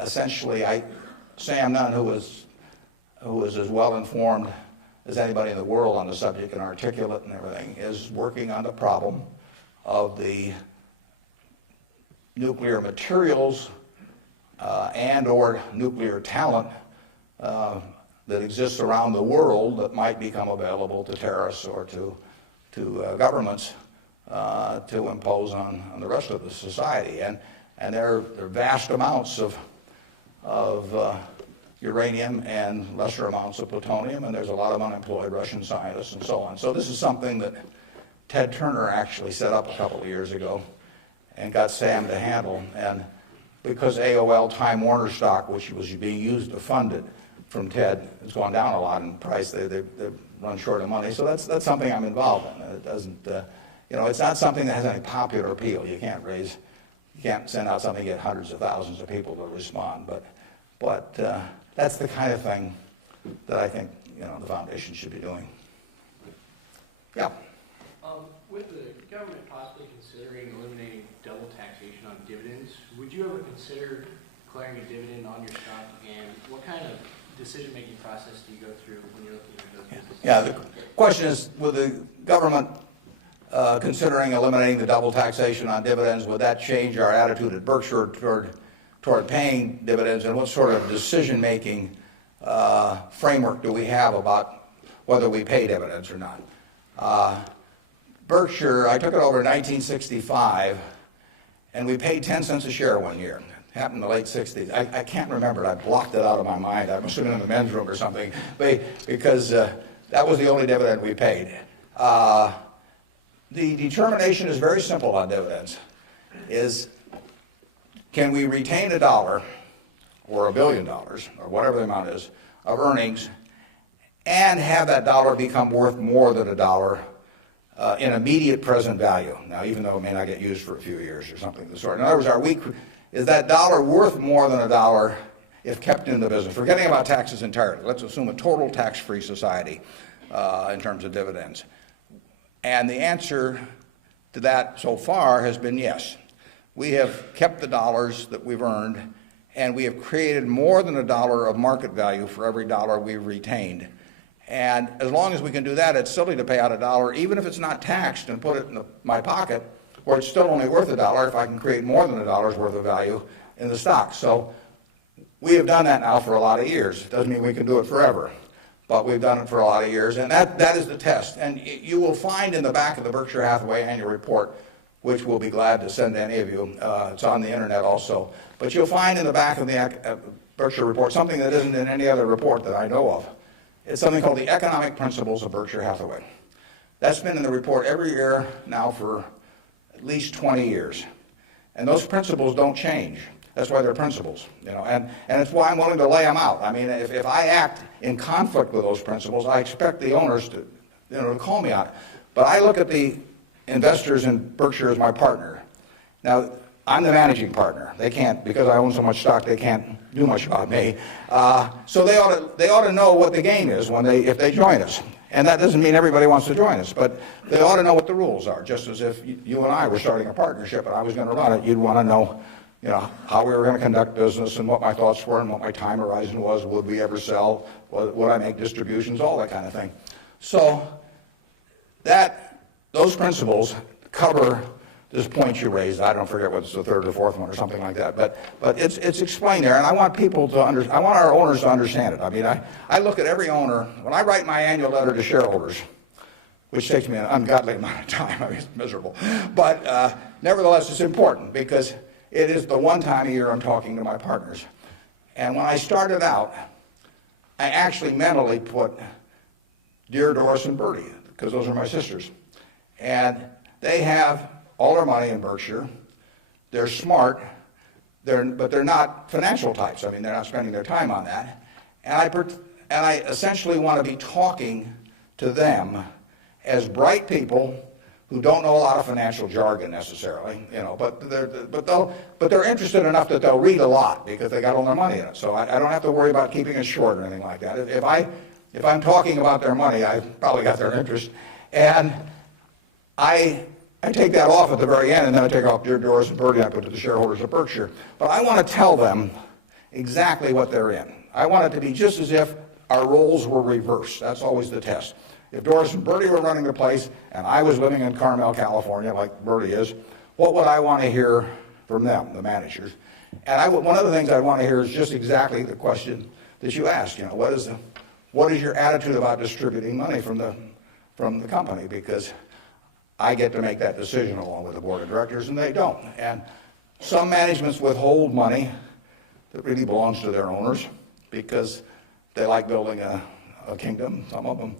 essentially, Sam Nunn, who is as well informed as anybody in the world on the subject and articulate and everything, is working on the problem of the nuclear materials and or nuclear talent that exists around the world that might become available to terrorists or to governments to impose on the rest of the society. And there are vast amounts of uranium and lesser amounts of plutonium, and there's a lot of unemployed Russian scientists and so on. So this is something that Ted Turner actually set up a couple of years ago and got Sam to handle. And because AOL Time Warner stock, which was being used to fund it from Ted, has gone down a lot in price, they've run short of money. So that's something I'm involved in. It doesn't, it's not something that has any popular appeal. You can't send out something and get hundreds of thousands of people to respond. But that's the kind of thing that I think the foundation should be doing. Yeah. With the government possibly considering eliminating double taxation on dividends, would you ever consider declaring a dividend on your stock? And what kind of decision-making process do you go through when you're looking at those businesses? Yeah, the question is, with the government considering eliminating the double taxation on dividends, would that change our attitude at Berkshire toward paying dividends, and what sort of decision-making framework do we have about whether we pay dividends or not? Berkshire, I took it over in 1965, and we paid 10 cents a share one year. It happened in the late 60s. I can't remember it. I blocked it out of my mind. I must have been in the men's room or something, because that was the only dividend we paid. The determination is very simple on dividends. Can we retain $1 or $1 billion, or whatever the amount is, of earnings, and have that dollar become worth more than $1 in immediate present value? Now, even though it may not get used for a few years or something of the sort. In other words, is that dollar worth more than $1 if kept in the business? Forgetting about taxes entirely. Let's assume a total tax-free society in terms of dividends. And the answer to that so far has been yes. We have kept the dollars that we've earned and we have created more than $1 of market value for every dollar we've retained. And as long as we can do that, it's silly to pay out $1, even if it's not taxed, and put it in my pocket, where it's still only worth $1 if I can create more than $1 worth of value in the stock. So we have done that now for a lot of years. It doesn't mean we can do it forever, but we've done it for a lot of years, and that is the test. And you will find in the back of the Berkshire Hathaway annual report, which we'll be glad to send to any of you. It's on the internet also. But you'll find in the back of the Berkshire report something that isn't in any other report that I know of. It's something called the Economic Principles of Berkshire Hathaway. That's been in the report every year now for at least 20 years. And those principles don't change. That's why they're principles, and it's why I'm willing to lay them out. I mean, if I act in conflict with those principles, I expect the owners to, to call me on it. But I look at the investors in Berkshire as my partner. Now, I'm the managing partner. They can't, because I own so much stock, they can't do much about me. So they ought to know what the game is if they join us. And that doesn't mean everybody wants to join us, but they ought to know what the rules are. Just as if you and I were starting a partnership and I was going to run it, you'd want to know, how we were going to conduct business and what my thoughts were and what my time horizon was. Would we ever sell? Would I make distributions? All that kind of thing. So those principles cover this point you raised. I don't forget what's the third or fourth one or something like that. But it's explained there, and I want people to I want our owners to understand it. I mean, I look at every owner when I write my annual letter to shareholders, which takes me an ungodly amount of time. I mean, it's miserable. But nevertheless, it's important because it is the one time a year I'm talking to my partners. And when I started out, I actually mentally put Dear Doris and Bertie, because those are my sisters. And they have all their money in Berkshire. They're smart, but they're not financial types. I mean, they're not spending their time on that. And I essentially want to be talking to them as bright people who don't know a lot of financial jargon necessarily, but they're interested enough that they'll read a lot because they got all their money in it. So I don't have to worry about keeping it short or anything like that. If I'm talking about their money, I've probably got their interest, and I take that off at the very end, and then I take off Dear Doris and Bertie, and I put to the shareholders of Berkshire. But I want to tell them exactly what they're in. I want it to be just as if our roles were reversed. That's always the test. If Doris and Bertie were running the place, and I was living in Carmel, California, like Bertie is, what would I want to hear from them, the managers? And one of the things I want to hear is just exactly the question that you asked. What is your attitude about distributing money from the company? Because I get to make that decision along with the board of directors, and they don't. And some managements withhold money that really belongs to their owners because they like building a kingdom. Some of them,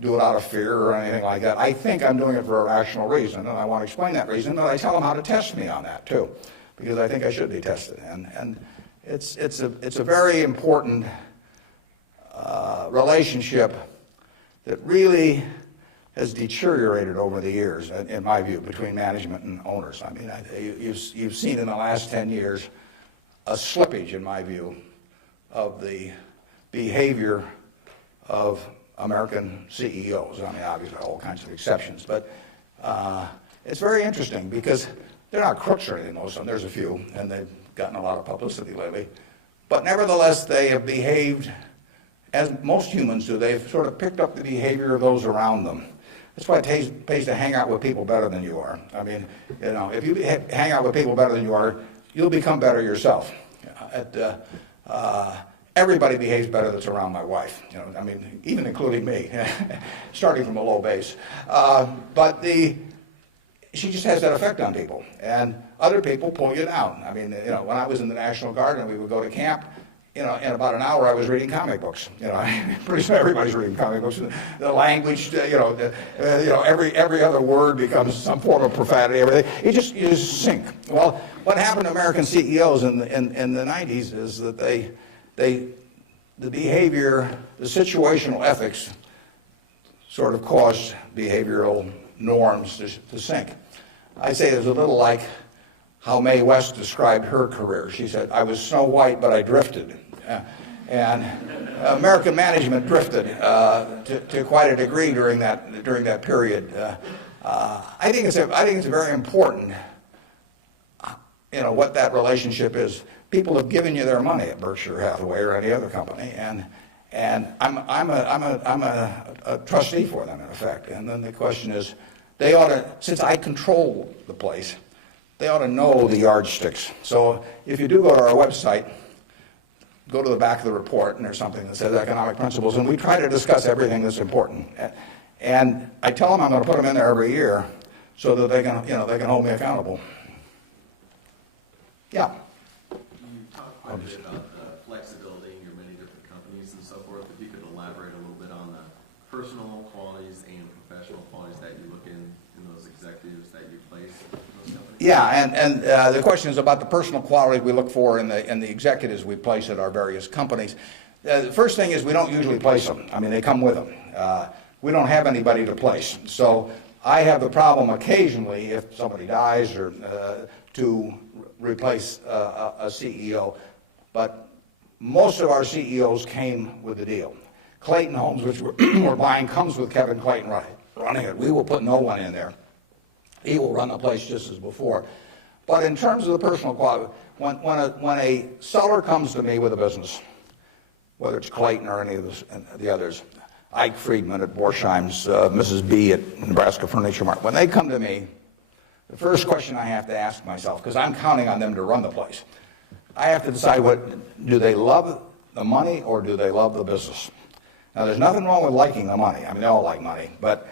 do it out of fear or anything like that. I think I'm doing it for a rational reason, and I want to explain that reason, but I tell them how to test me on that too, because I think I should be tested. And it's a very important relationship that really has deteriorated over the years, in my view, between management and owners. I mean, you've seen in the last 10 years a slippage, in my view, of the behavior of American CEOs. I mean, obviously, all kinds of exceptions, but it's very interesting because they're not crooks or anything, most of them. There's a few, and they've gotten a lot of publicity lately. But nevertheless, they have behaved as most humans do. They've sort of picked up the behavior of those around them. That's why it pays to hang out with people better than you are. I mean, if you hang out with people better than you are, you'll become better yourself. Everybody behaves better that's around my wife. I mean, even including me, starting from a low base. But she just has that effect on people, and other people pull you down. I mean, when I was in the National Guard and we would go to camp, in about an hour I was reading comic books. Pretty soon everybody's reading comic books. The language, every other word becomes some form of profanity. Everything. You just sink. Well, what happened to American CEOs in the 90s is that the behavior, the situational ethics, sort of caused behavioral norms to sink. I say it's a little like how Mae West described her career. She said, "I was Snow White, but I drifted." And American management drifted to quite a degree during that period. I think it's very important what that relationship is. People have given you their money at Berkshire Hathaway or any other company, and I'm a trustee for them in effect. And then the question is, they ought to, since I control the place, they ought to know the yardsticks. So if you do go to our website, go to the back of the report, and there's something that says economic principles, and we try to discuss everything that's important. And I tell them I'm going to put them in there every year so that they can, they can hold me accountable. Yeah. You talked quite a bit about flexibility in your many different companies and so forth. If you could elaborate a little bit on the personal qualities and professional qualities that you look in those executives that you place in those companies. Yeah, and the question is about the personal qualities we look for in the executives we place at our various companies. The first thing is we don't usually place them. I mean, they come with them. We don't have anybody to place. So I have the problem occasionally, if somebody dies, or to replace a CEO. But most of our CEOs came with the deal. Clayton Homes, which we're buying, comes with Kevin Clayton running it. We will put no one in there. He will run the place just as before. But in terms of the personal quality, when a seller comes to me with a business, whether it's Clayton or any of the others, Ike Friedman at Borsheim's, Mrs. B at Nebraska Furniture Mart, when they come to me, the first question I have to ask myself, because I'm counting on them to run the place, I have to decide, do they love the money or do they love the business? Now, there's nothing wrong with liking the money. I mean, they all like money, but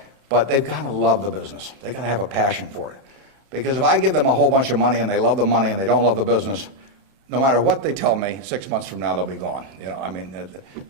they've got to love the business. They've got to have a passion for it. Because if I give them a whole bunch of money and they love the money and they don't love the business, no matter what they tell me, 6 months from now they'll be gone. I mean,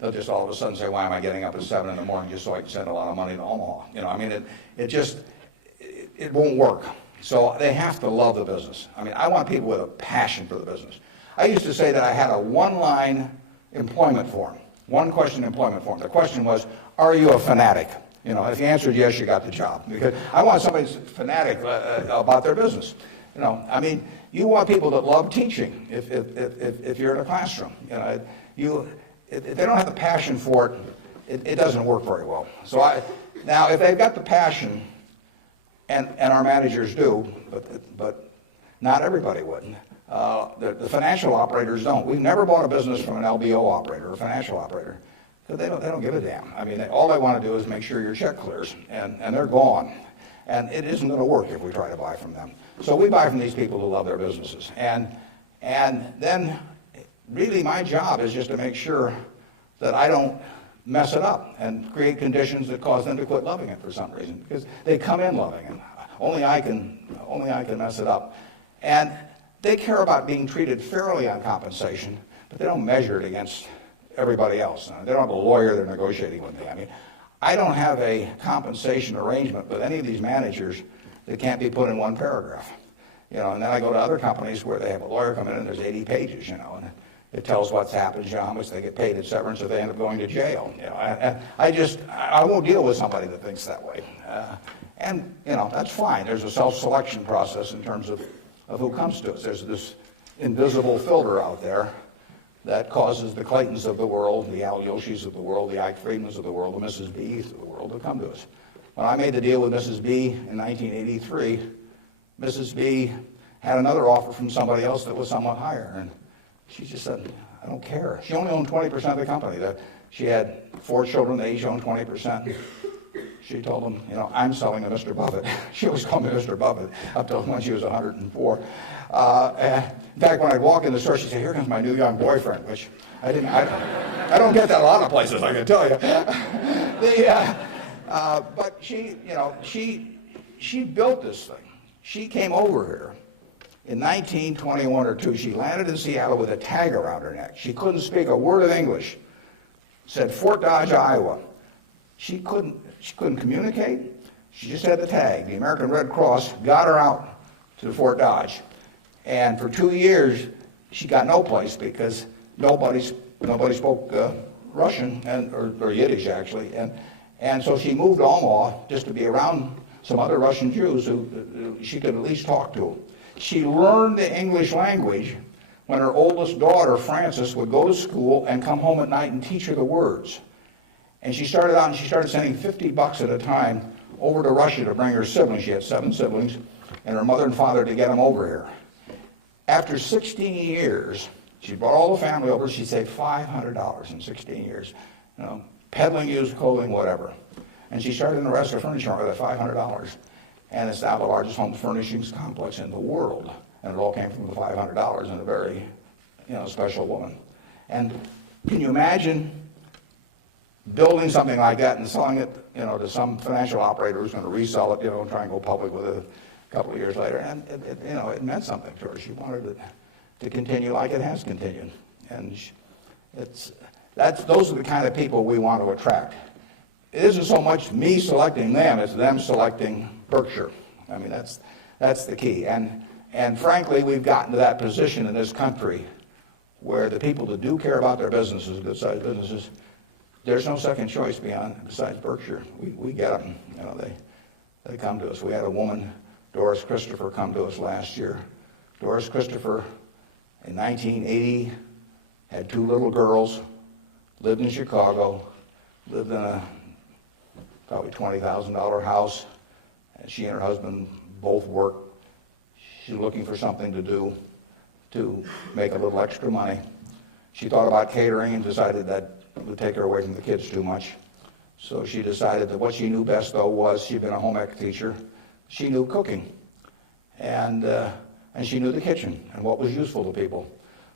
they'll just all of a sudden say, why am I getting up at 7 in the morning just so I can send a lot of money to Omaha? I mean, it won't work. So they have to love the business. I mean, I want people with a passion for the business. I used to say that I had a one-line employment form, one-question employment form. The question was, are you a fanatic? If you answered yes, you got the job. Because I want somebody who's fanatic about their business. I mean, you want people that love teaching if you're in a classroom. If they don't have the passion for it, it doesn't work very well. So now, if they've got the passion, and our managers do, but not everybody would. The financial operators don't. We've never bought a business from an LBO operator or a financial operator. Because they don't give a damn. I mean, all they want to do is make sure your check clears, and they're gone. And it isn't going to work if we try to buy from them. So we buy from these people who love their businesses. And then really my job is just to make sure that I don't mess it up and create conditions that cause them to quit loving it for some reason. Because they come in loving it. Only I can mess it up. And they care about being treated fairly on compensation, but they don't measure it against everybody else. They don't have a lawyer they're negotiating with me. I mean, I don't have a compensation arrangement with any of these managers that can't be put in one paragraph. And then I go to other companies where they have a lawyer come in and there's 80 pages, and it tells what's happened, how much they get paid at severance if they end up going to jail. I won't deal with somebody that thinks that way. And that's fine. There's a self-selection process in terms of who comes to us. There's this invisible filter out there that causes the Claytons of the world, the Al Yoshis of the world, the Ike Friedmans of the world, the Mrs. B's of the world to come to us. When I made the deal with Mrs. B in 1983, Mrs. B had another offer from somebody else that was somewhat higher, and she just said, I don't care. She only owned 20% of the company. She had 4 children, they each owned 20%. She told them, I'm selling to Mr. Buffett. She always called me Mr. Buffett up till when she was 104. In fact, when I'd walk in the store, she'd say, here comes my new young boyfriend, which I don't get that a lot of places, I can tell you. But she built this thing. She came over here in 1921 or 2. She landed in Seattle with a tag around her neck. She couldn't speak a word of English. Said Fort Dodge, Iowa. She couldn't communicate. She just had the tag. The American Red Cross got her out to Fort Dodge. And for 2 years, she got no place because nobody spoke Russian or Yiddish, actually. And so she moved to Omaha just to be around some other Russian Jews who she could at least talk to. She learned the English language when her oldest daughter, Frances, would go to school and come home at night and teach her the words. And she started out and she started sending $50 at a time over to Russia to bring her siblings. She had 7 siblings, and her mother and father to get them over here. After 16 years, she brought all the family over. She saved $500 in 16 years, peddling used clothing, whatever. And she started in the rest of the furniture with that $500. And it's now the largest home furnishings complex in the world. And it all came from the $500 and a very, special woman. And can you imagine building something like that and selling it, to some financial operator who's going to resell it, and try and go public with it a couple of years later? And it meant something to her. She wanted it to continue like it has continued. And those are the kind of people we want to attract. It isn't so much me selecting them, it's them selecting Berkshire. I mean, that's the key. And frankly, we've gotten to that position in this country where the people that do care about their businesses, good-sized businesses, there's no second choice besides Berkshire. We get them. They come to us. We had a woman, Doris Christopher, come to us last year. Doris Christopher, in 1980, had 2 little girls, lived in Chicago, lived in a probably $20,000 house. And she and her husband both worked. She's looking for something to do to make a little extra money. She thought about catering and decided that it would take her away from the kids too much. So she decided that what she knew best, though, was she'd been a home ec teacher. She knew cooking. And she knew the kitchen and what was useful to people.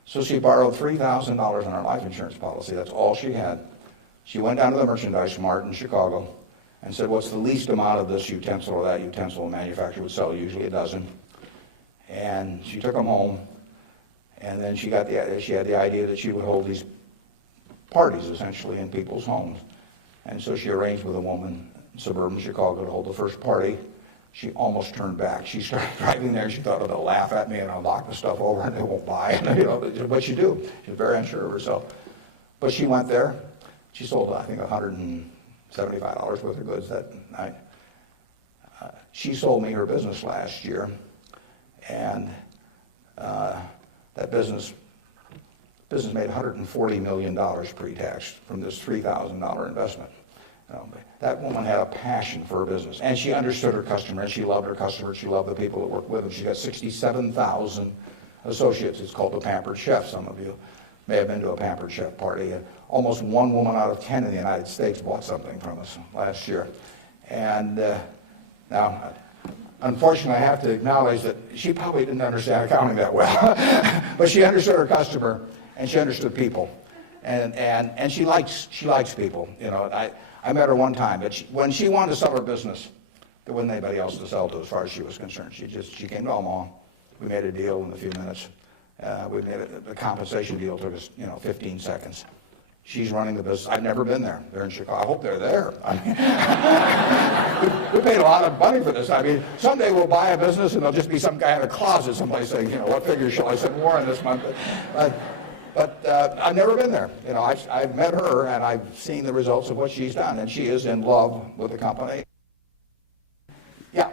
So she borrowed $3,000 on her life insurance policy. That's all she had. She went down to the Merchandise Mart in Chicago and said, what's the least amount of this utensil or that utensil a manufacturer would sell? Usually a dozen. And she took them home. And then she had the idea that she would hold these parties, essentially, in people's homes. And so she arranged with a woman in suburban Chicago to hold the first party. She almost turned back. She started driving there. She thought, oh, they'll laugh at me and I'll knock the stuff over and they won't buy it. But she do. She's very unsure of herself. But she went there. She sold, I think, $175 worth of goods that night. She sold me her business last year. And that business made $140 million pre-tax from this $3,000 investment. That woman had a passion for her business, and she understood her customer, and she loved her customers. She loved the people that worked with them. She got 67,000 associates. It's called the Pampered Chef. Some of you may have been to a Pampered Chef party. Almost 1 woman out of 10 in the United States bought something from us last year. And now, unfortunately, I have to acknowledge that she probably didn't understand accounting that well, but she understood her customer and she understood people, and she likes people. I met her one time, but when she wanted to sell her business, there wasn't anybody else to sell to as far as she was concerned. She came to Omaha. We made a deal in a few minutes. The compensation deal took us 15 seconds. She's running the business. I've never been there. They're in Chicago. I hope they're there. I mean, we paid a lot of money for this. I mean, someday we'll buy a business and there'll just be some guy in a closet someplace saying, what figure shall I send Warren this month? But I've never been there. I've met her and I've seen the results of what she's done, and she is in love with the company. Yeah.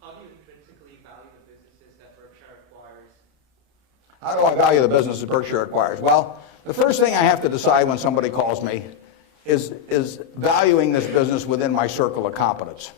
How do you intrinsically value the businesses that Berkshire acquires? How do I value the business that Berkshire acquires? Well, the first thing I have to decide when somebody calls me is valuing this business within my circle of competence.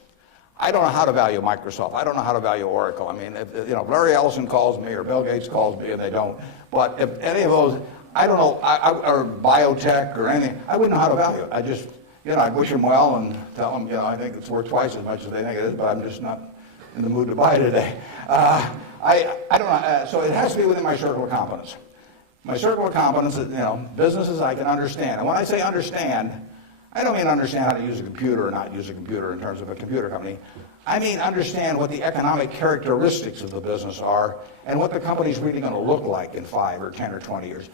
I don't know how to value Microsoft. I don't know how to value Oracle. I mean, if Larry Ellison calls me or Bill Gates calls me, and they don't. But if any of those, I don't know, or biotech or anything, I wouldn't know how to value it. I just, I'd wish them well and tell them, I think it's worth twice as much as they think it is, but I'm just not in the mood to buy today. I don't know. So it has to be within my circle of competence. My circle of competence is, businesses I can understand. And when I say understand, I don't mean understand how to use a computer or not use a computer in terms of a computer company. I mean understand what the economic characteristics of the business are and what the company's really going to look like in 5 or 10 or 20 years.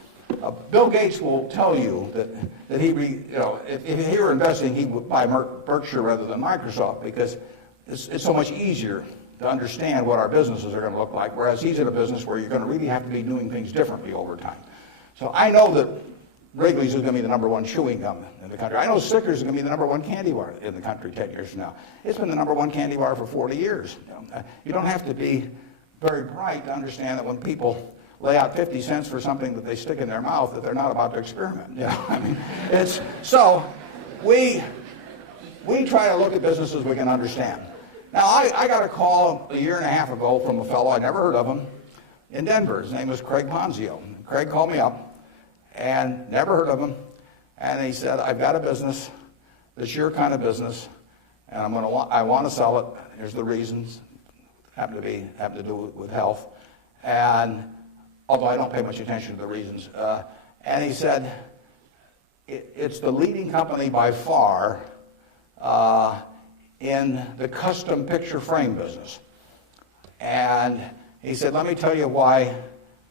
Bill Gates will tell you that if he were investing, he would buy Berkshire rather than Microsoft because it's so much easier to understand what our businesses are going to look like, whereas he's in a business where you're going to really have to be doing things differently over time. So I know that Wrigley's is going to be the #1 chewing gum in the country. I know Snickers is going to be the #1 candy bar in the country 10 years from now. It's been the #1 candy bar for 40 years. You don't have to be very bright to understand that when people lay out 50 cents for something that they stick in their mouth, that they're not about to experiment. I mean, we try to look at businesses we can understand. Now, I got a call a year and a half ago from a fellow, I never heard of him, in Denver. His name was Craig Ponzio. Craig called me up, and never heard of him. And he said, I've got a business that's your kind of business, and I want to sell it. Here's the reasons. Happen to do with health. And although I don't pay much attention to the reasons. And he said, it's the leading company by far in the custom picture frame business. And he said, let me tell you why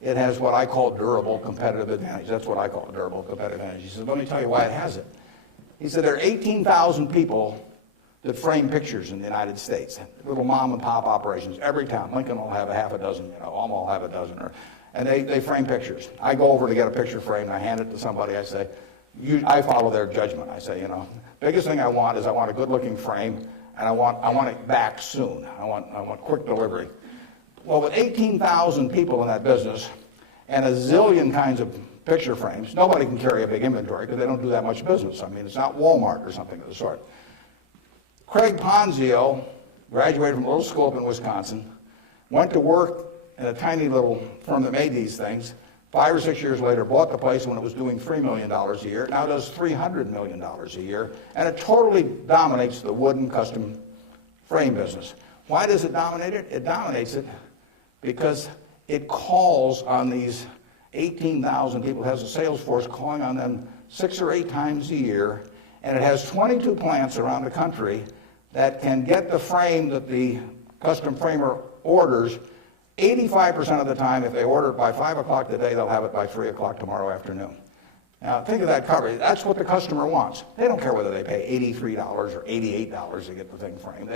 it has what I call durable competitive advantage. That's what I call durable competitive advantage. He said, let me tell you why it has it. He said, there are 18,000 people that frame pictures in the United States, little mom and pop operations. Every town, Lincoln will have a half a dozen, Alma will have a dozen, and they frame pictures. I go over to get a picture framed, I hand it to somebody, I say, I follow their judgment. I say, biggest thing I want is I want a good-looking frame, and I want it back soon. I want quick delivery. Well, with 18,000 people in that business and a zillion kinds of picture frames, nobody can carry a big inventory because they don't do that much business. I mean, it's not Walmart or something of the sort. Craig Ponzio graduated from a little school up in Wisconsin, went to work in a tiny little firm that made these things. 5 or 6 years later, bought the place when it was doing $3 million a year. Now does $300 million a year, and it totally dominates the wooden custom frame business. Why does it dominate it? It dominates it because it calls on these 18,000 people. It has a sales force calling on them 6 or 8 times a year, and it has 22 plants around the country that can get the frame that the custom framer orders 85% of the time. If they order it by 5 o'clock today, they'll have it by 3 o'clock tomorrow afternoon. Now, think of that coverage. That's what the customer wants. They don't care whether they pay $83 or $88 to get the thing framed.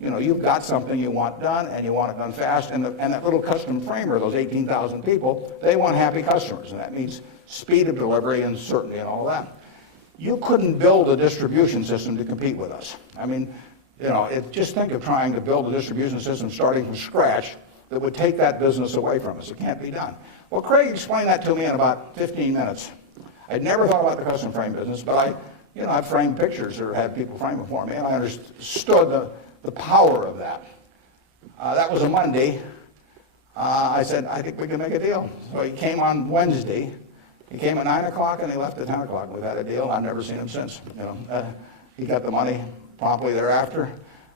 You've got something you want done, and you want it done fast. And that little custom framer, those 18,000 people, they want happy customers, and that means speed of delivery and certainty and all that. You couldn't build a distribution system to compete with us. I mean, just think of trying to build a distribution system starting from scratch that would take that business away from us. It can't be done. Well, Craig explained that to me in about 15 minutes. I'd never thought about the custom frame business, but I've framed pictures or had people frame them for me, and I understood the power of that. That was a Monday. I said, I think we can make a deal. So he came on Wednesday. He came at 9 o'clock and he left at 10 o'clock. We've had a deal. I've never seen him since. He got the money promptly thereafter.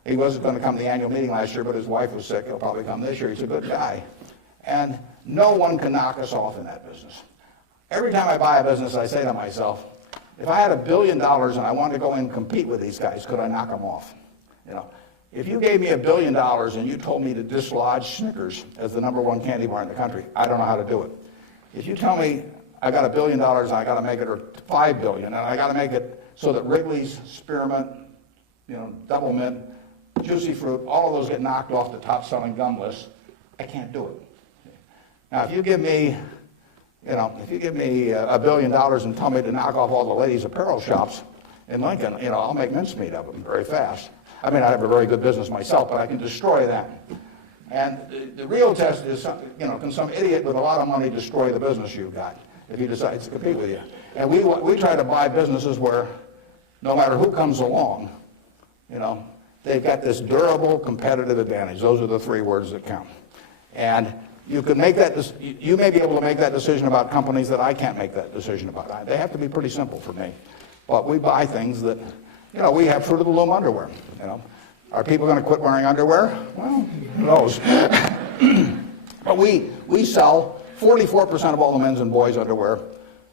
He wasn't going to come to the annual meeting last year, but his wife was sick. He'll probably come this year. He's a good guy. And no one can knock us off in that business. Every time I buy a business, I say to myself, if I had $1 billion and I wanted to go in and compete with these guys, could I knock them off? If you gave me $1 billion and you told me to dislodge Snickers as the #1 candy bar in the country, I don't know how to do it. If you tell me I got $1 billion and I got to make it, or $5 billion, and I got to make it so that Wrigley's, Spearmint, Double Mint, Juicy Fruit, all of those get knocked off the top-selling gum list, I can't do it. Now, if you give me $1 billion and tell me to knock off all the ladies' apparel shops in Lincoln, I'll make mincemeat of them very fast. I mean, I have a very good business myself, but I can destroy that. And the real test is, can some idiot with a lot of money destroy the business you've got if he decides to compete with you? And we try to buy businesses where no matter who comes along, they've got this durable competitive advantage. Those are the 3 words that count. And you can make that. You may be able to make that decision about companies that I can't make that decision about. They have to be pretty simple for me. But we buy things that, we have Fruit of the Loom underwear. Are people going to quit wearing underwear? Well, who knows? But we sell 44% of all the men's and boys' underwear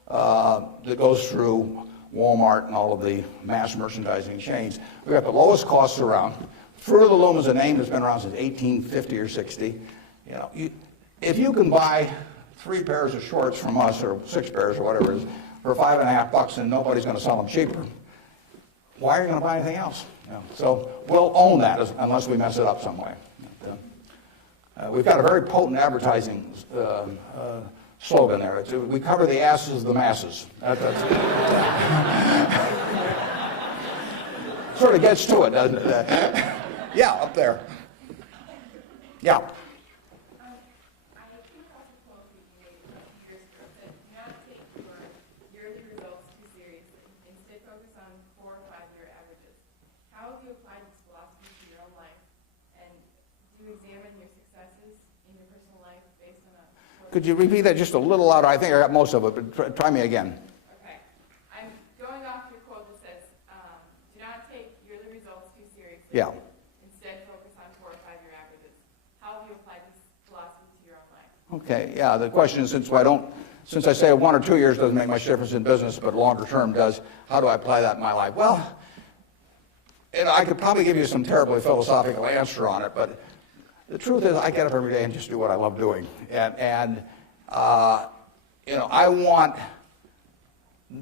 that goes through Walmart and all of the mass merchandising chains. We've got the lowest costs around. Fruit of the Loom is a name that's been around since 1850 or 60. If you can buy 3 pairs of shorts from us, or 6 pairs or whatever it is, for $5.50 and nobody's going to sell them cheaper, why are you going to buy anything else? So we'll own that unless we mess it up some way. We've got a very potent advertising slogan there. We cover the asses of the masses. Sort of gets to it, doesn't it? Yeah, up there. Yeah. Examine your successes in your personal life based could you repeat that just a little louder? I think I got most of it, but try me again. Okay. I'm going off your quote that says, do not take yearly results too seriously. Yeah. Instead, focus on 4 or 5 year averages. How have you applied this philosophy to your own life? Okay, yeah, the question is, since I say 1 or 2 years doesn't make much difference in business, but longer term does, how do I apply that in my life? Well, I could probably give you some terribly philosophical answer on it, but the truth is I get up every day and just do what I love doing. And I want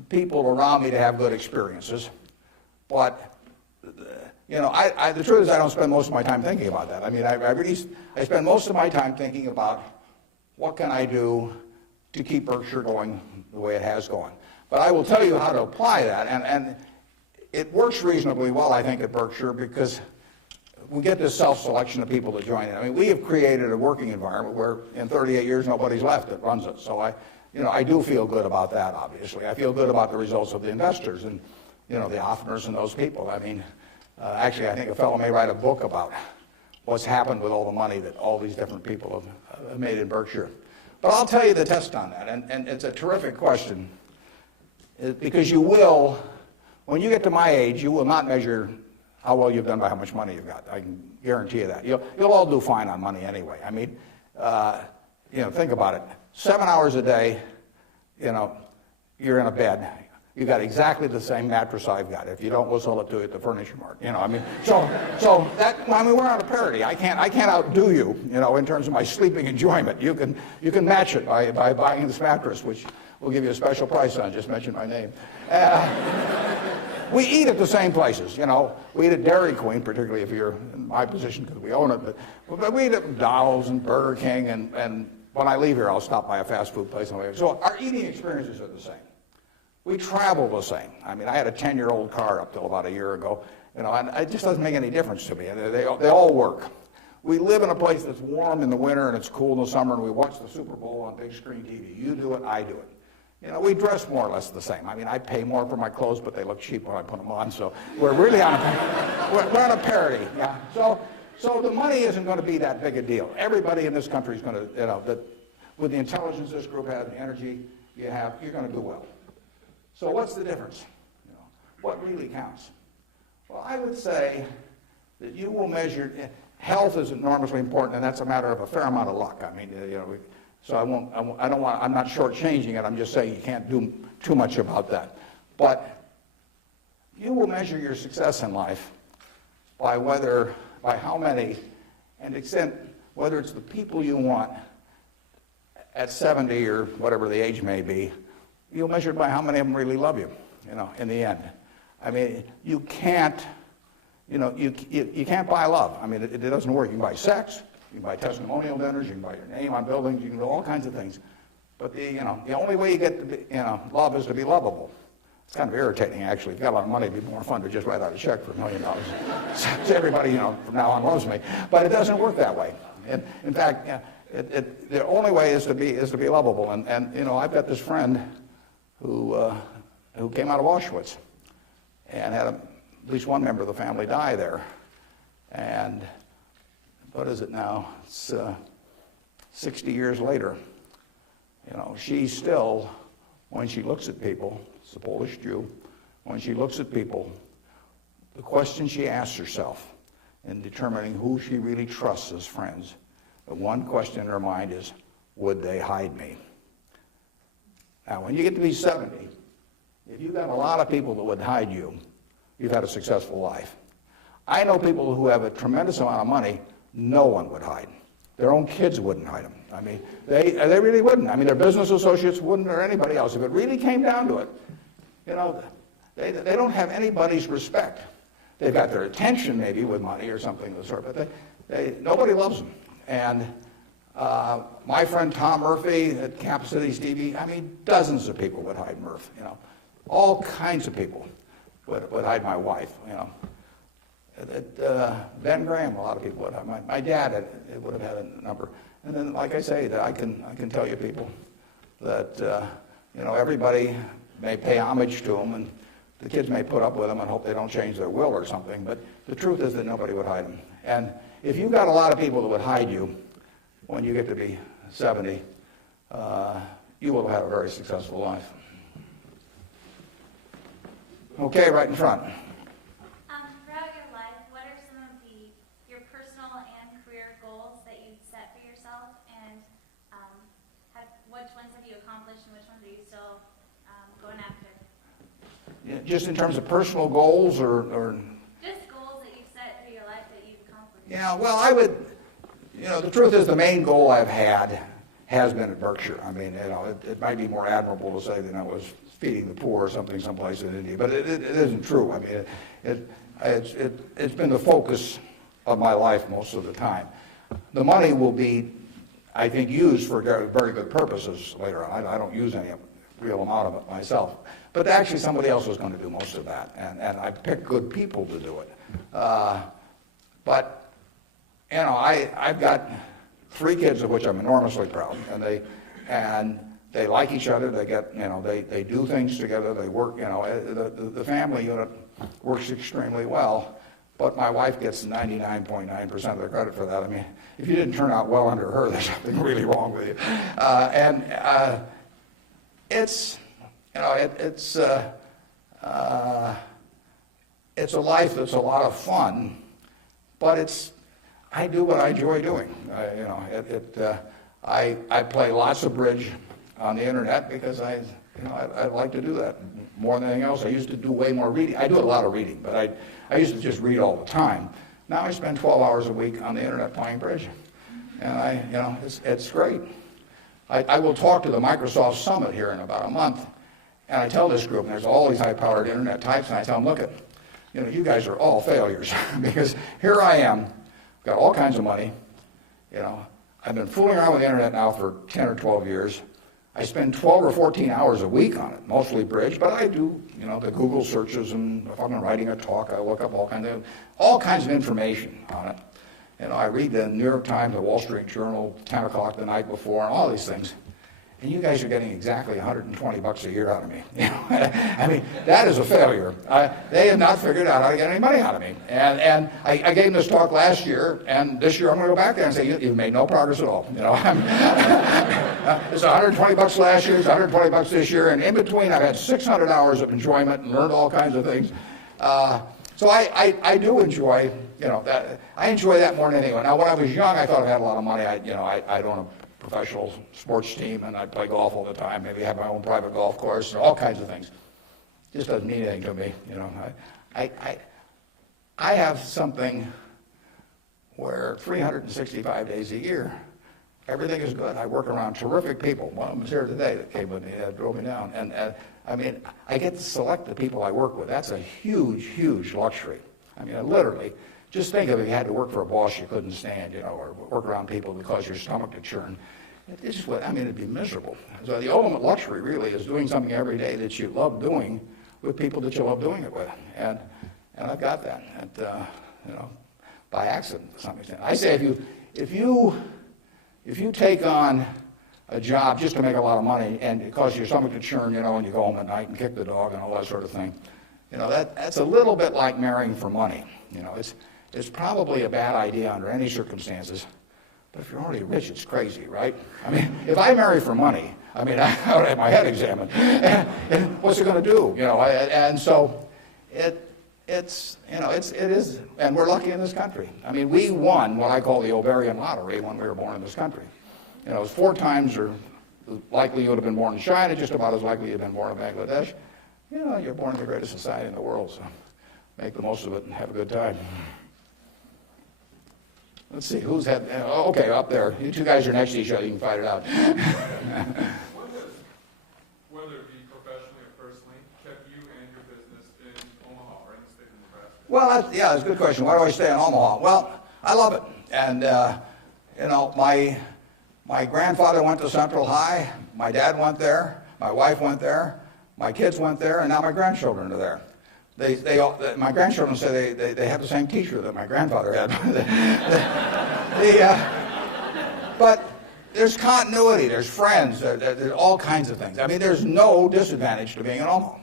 people around me to have good experiences, but the truth is I don't spend most of my time thinking about that. I mean, I spend most of my time thinking about what can I do to keep Berkshire going the way it has gone. But I will tell you how to apply that, and it works reasonably well, I think, at Berkshire, because we get this self-selection of people to join in. I mean, we have created a working environment where in 38 years nobody's left that runs it. So I do feel good about that, obviously. I feel good about the results of the investors and, the Hoffners and those people. I mean, actually, I think a fellow may write a book about what's happened with all the money that all these different people have made in Berkshire. But I'll tell you the test on that, and it's a terrific question, because you will, when you get to my age, you will not measure how well you've done by how much money you've got. I can guarantee you that. You'll all do fine on money anyway. I mean, think about it. 7 hours a day, you're in a bed. You got exactly the same mattress I've got. If you don't, we'll sell it to you at the furniture mart. So we're on a parity. I can't outdo you, in terms of my sleeping enjoyment. You can match it by buying this mattress, which we'll give you a special price on. Just mention my name. We eat at the same places, We eat at Dairy Queen, particularly if you're in my position because we own it. But we eat at McDonald's and Burger King, and when I leave here, I'll stop by a fast food place. So our eating experiences are the same. We travel the same. I mean, I had a 10-year-old car up till about a year ago, and it just doesn't make any difference to me. They all work. We live in a place that's warm in the winter and it's cool in the summer, and we watch the Super Bowl on big screen TV. You do it, I do it. We dress more or less the same. I mean, I pay more for my clothes, but they look cheap when I put them on. So we're really on a parity. Yeah. So the money isn't going to be that big a deal. Everybody in this country is going to, with the intelligence this group has, the energy you have, you're going to do well. So what's the difference? What really counts? Well, I would say that you will measure. Health is enormously important, and that's a matter of a fair amount of luck. I mean, so I'm not shortchanging it. I'm just saying you can't do too much about that. But you will measure your success in life by how many, and extent, whether it's the people you want at 70 or whatever the age may be, you'll measure it by how many of them really love you, in the end. I mean, you can't buy love. I mean, it doesn't work. You can buy sex, you can buy testimonial dinners, you can buy your name on buildings, you can do all kinds of things. But the only way you get to be, love is to be lovable. It's kind of irritating, actually. If you got a lot of money, it'd be more fun to just write out a check for $1 million. So everybody, from now on loves me. But it doesn't work that way. And in fact, the only way is to be lovable. And I've got this friend who came out of Auschwitz and had at least one member of the family die there. And what is it now? It's 60 years later. She still, when she looks at people, it's a Polish Jew, when she looks at people, the question she asks herself in determining who she really trusts as friends, the one question in her mind is, would they hide me? Now, when you get to be 70, if you've got a lot of people that would hide you, you've had a successful life. I know people who have a tremendous amount of money, no one would hide. Their own kids wouldn't hide them. I mean, they really wouldn't. I mean, their business associates wouldn't, or anybody else. If it really came down to it, they don't have anybody's respect. They've got their attention maybe with money or something of the sort, but nobody loves them. And my friend Tom Murphy at Cap Cities TV, I mean, dozens of people would hide Murph, all kinds of people would hide my wife, Ben Graham, a lot of people would hide. My dad would have had a number. And then, like I say, that I can tell you people that, everybody may pay homage to them, and the kids may put up with them and hope they don't change their will or something, but the truth is that nobody would hide them. And if you've got a lot of people that would hide you when you get to be 70, you will have had a very successful life. Okay, right in front. Throughout your life, what are some of your personal and career goals that you've set for yourself, and which ones have you accomplished, and which ones are you still going after? Yeah, just in terms of personal goals, or Just goals that you've set for your life that you've accomplished. yeah, well, I would, the truth is the main goal I've had has been at Berkshire. I mean, it might be more admirable to say that I was feeding the poor or something someplace in India, but it isn't true. I mean, it's been the focus of my life most of the time. The money will be, I think, used for very good purposes later on. I don't use any real amount of it myself, but actually somebody else was going to do most of that, and I picked good people to do it. But I've got 3 kids of which I'm enormously proud, and they like each other. They get, they do things together. They work, the family unit works extremely well. But my wife gets 99.9% of the credit for that. I mean, if you didn't turn out well under her, there's something really wrong with you. It's a life that's a lot of fun, but I do what I enjoy doing. I play lots of bridge on the internet because I like to do that more than anything else. I used to do way more reading. I do a lot of reading, but I used to just read all the time. Now I spend 12 hours a week on the internet playing bridge, and it's great. I will talk to the Microsoft Summit here in about a month, and I tell this group, and there's all these high-powered internet types, and I tell them, look, you guys are all failures because here I am, got all kinds of money. I've been fooling around with the internet now for 10 or 12 years. I spend 12 or 14 hours a week on it, mostly bridge, but I do, the Google searches, and if I'm writing a talk, I look up all kinds of information on it. I read the New York Times, the Wall Street Journal, 10 o'clock the night before, and all these things. And you guys are getting exactly $120 a year out of me. I mean, that is a failure. They have not figured out how to get any money out of me. And I gave them this talk last year, and this year I'm going to go back there and say, you've made no progress at all. It's $120 last year, it's $120 this year, and in between I've had 600 hours of enjoyment and learned all kinds of things. So I do enjoy, that. I enjoy that more than anyone. Now, when I was young, I thought I had a lot of money. I'd own a professional sports team, and I'd play golf all the time, maybe have my own private golf course, and all kinds of things. Just doesn't mean anything to me, I have something where 365 days a year, everything is good. I work around terrific people. One of them is here today that came with me, that drove me down. And I mean, I get to select the people I work with. That's a huge, huge luxury. I mean, literally, just think of if you had to work for a boss you couldn't stand, or work around people that cause your stomach to churn. It'd be miserable. So the ultimate luxury really is doing something every day that you love doing with people that you love doing it with. And I've got that, by accident to some extent. I say if you take on a job just to make a lot of money and it causes your stomach to churn, and you go home at night and kick the dog and all that sort of thing, that's a little bit like marrying for money. It's probably a bad idea under any circumstances, but if you're already rich, it's crazy, right? I mean, if I marry for money, I would have my head examined. And what's it going to do? And so it is, and we're lucky in this country. I mean, we won what I call the ovarian lottery when we were born in this country. It was 4 times or likely you would have been born in China, just about as likely you've been born in Bangladesh. You're born in the greatest society in the world, so make the most of it and have a good time. Let's see, who's had, okay, up there. You 2 guys are next to each other, you can fight it out. What has, whether it be professionally or personally, kept you and your business in Omaha or in the state of Nebraska? Well, that's a good question. Why do I stay in Omaha? Well, I love it. And, my grandfather went to Central High, my dad went there, my wife went there, my kids went there, and now my grandchildren are there. My grandchildren say they have the same teacher that my grandfather had. But there's continuity, there's friends, there's all kinds of things. I mean, there's no disadvantage to being in Omaha.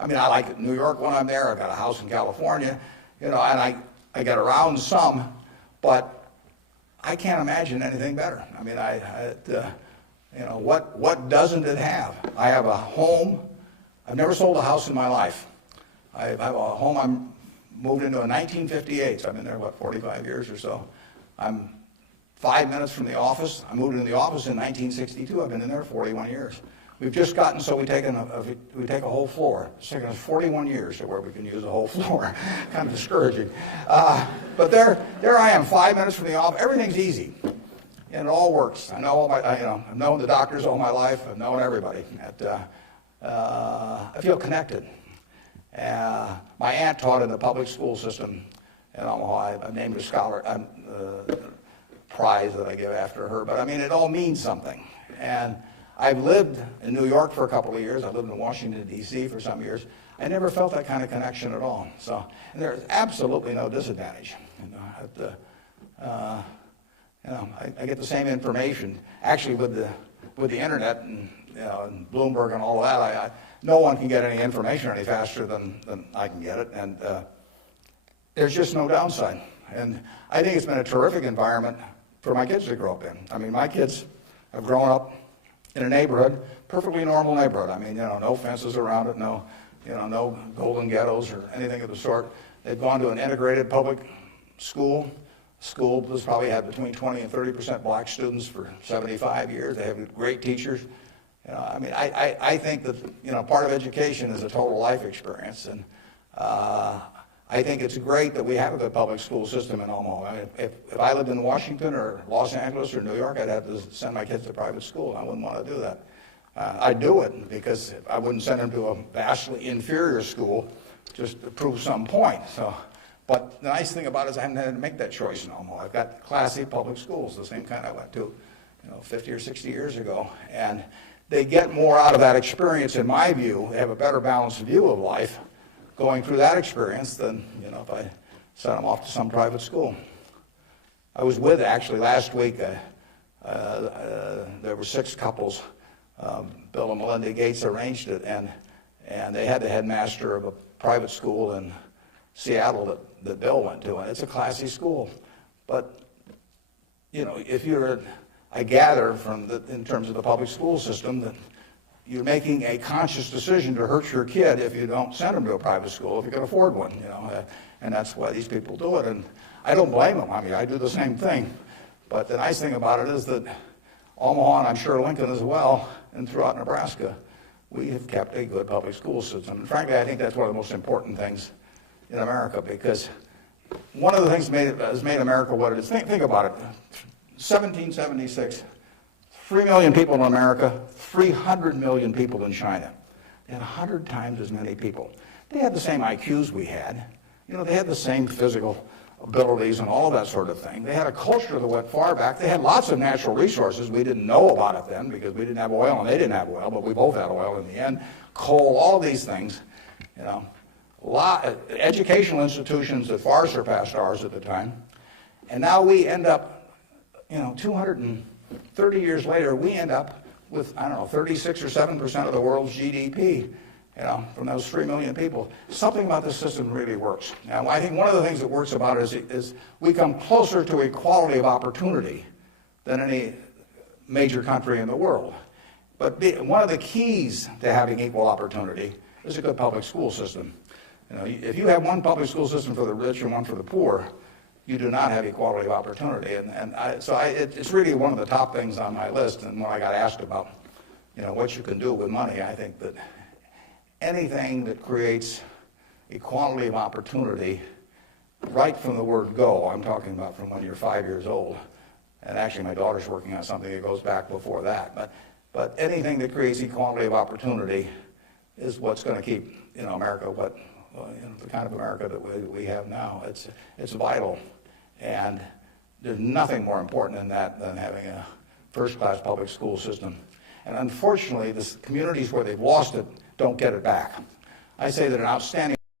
I mean, I like New York when I'm there. I've got a house in California, and I get around some, but I can't imagine anything better. I mean, You know, what doesn't it have? I have a home. I've never sold a house in my life. I have a home I moved into in 1958, so I've been there, 45 years or so. I'm 5 minutes from the office. I moved into the office in 1962. I've been in there 41 years. We've just gotten so we take a whole floor. It's taken us 41 years to where we can use a whole floor. Kind of discouraging. But there I am, 5 minutes from the office. Everything's easy, and it all works. I know I've known the doctors all my life. I've known everybody. I feel connected. My aunt taught in the public school system in Omaha. I named a scholar prize that I give after her. But I mean, it all means something. And I've lived in New York for a couple of years. I lived in Washington, D.C. for some years. I never felt that kind of connection at all. So and there's absolutely no disadvantage. I get the same information. Actually, with the internet and Bloomberg and all that, no one can get any information any faster than I can get it. And there's just no downside. And I think it's been a terrific environment for my kids to grow up in. I mean, my kids have grown up in a neighborhood, perfectly normal neighborhood. I mean, no fences around it, no golden ghettos or anything of the sort. They've gone to an integrated public school. School has probably had between 20 and 30% black students for 75 years. They have great teachers. I mean, I think that part of education is a total life experience, and I think it's great that we have a good public school system in Omaha. I mean, if I lived in Washington or Los Angeles or New York, I'd have to send my kids to private school. I wouldn't want to do that. I'd do it because I wouldn't send them to a vastly inferior school just to prove some point. But the nice thing about it is I haven't had to make that choice in Omaha. I've got classy public schools, the same kind I went to 50 or 60 years ago. And they get more out of that experience, in my view. They have a better balanced view of life going through that experience than if I sent them off to some private school. I was with, actually, last week, there were 6 couples. Bill and Melinda Gates arranged it, and they had the headmaster of a private school in Seattle that Bill went to, and it's a classy school. But, if you're, I gather in terms of the public school system, that you're making a conscious decision to hurt your kid if you don't send them to a private school, if you can afford one, and that's why these people do it. And I don't blame them. I mean, I do the same thing. But the nice thing about it is that Omaha, and I'm sure Lincoln as well, and throughout Nebraska, we have kept a good public school system. And frankly, I think that's one of the most important things in America, because one of the things has made America what it is. Think about it. 1776, 3 million people in America, 300 million people in China. They had 100 times as many people. They had the same IQs we had. They had the same physical abilities and all that sort of thing. They had a culture that went far back. They had lots of natural resources. We didn't know about it then because we didn't have oil and they didn't have oil, but we both had oil in the end. Coal, all these things. Educational institutions that far surpassed ours at the time. And now we end up, 230 years later, we end up with, 36 or 7% of the world's GDP, from those 3 million people. Something about this system really works. Now, I think one of the things that works about it is we come closer to equality of opportunity than any major country in the world. But one of the keys to having equal opportunity is a good public school system. If you have one public school system for the rich and one for the poor, you do not have equality of opportunity. It's really one of the top things on my list. And when I got asked about, what you can do with money, I think that anything that creates equality of opportunity, right from the word go, I'm talking about from when you're 5 years old, and actually my daughter's working on something that goes back before that, but anything that creates equality of opportunity is what's going to keep, America the kind of America that we have now. It's vital, and there's nothing more important than that than having a first-class public school system. And unfortunately, the communities where they've lost it don't get it back. I say that an outstanding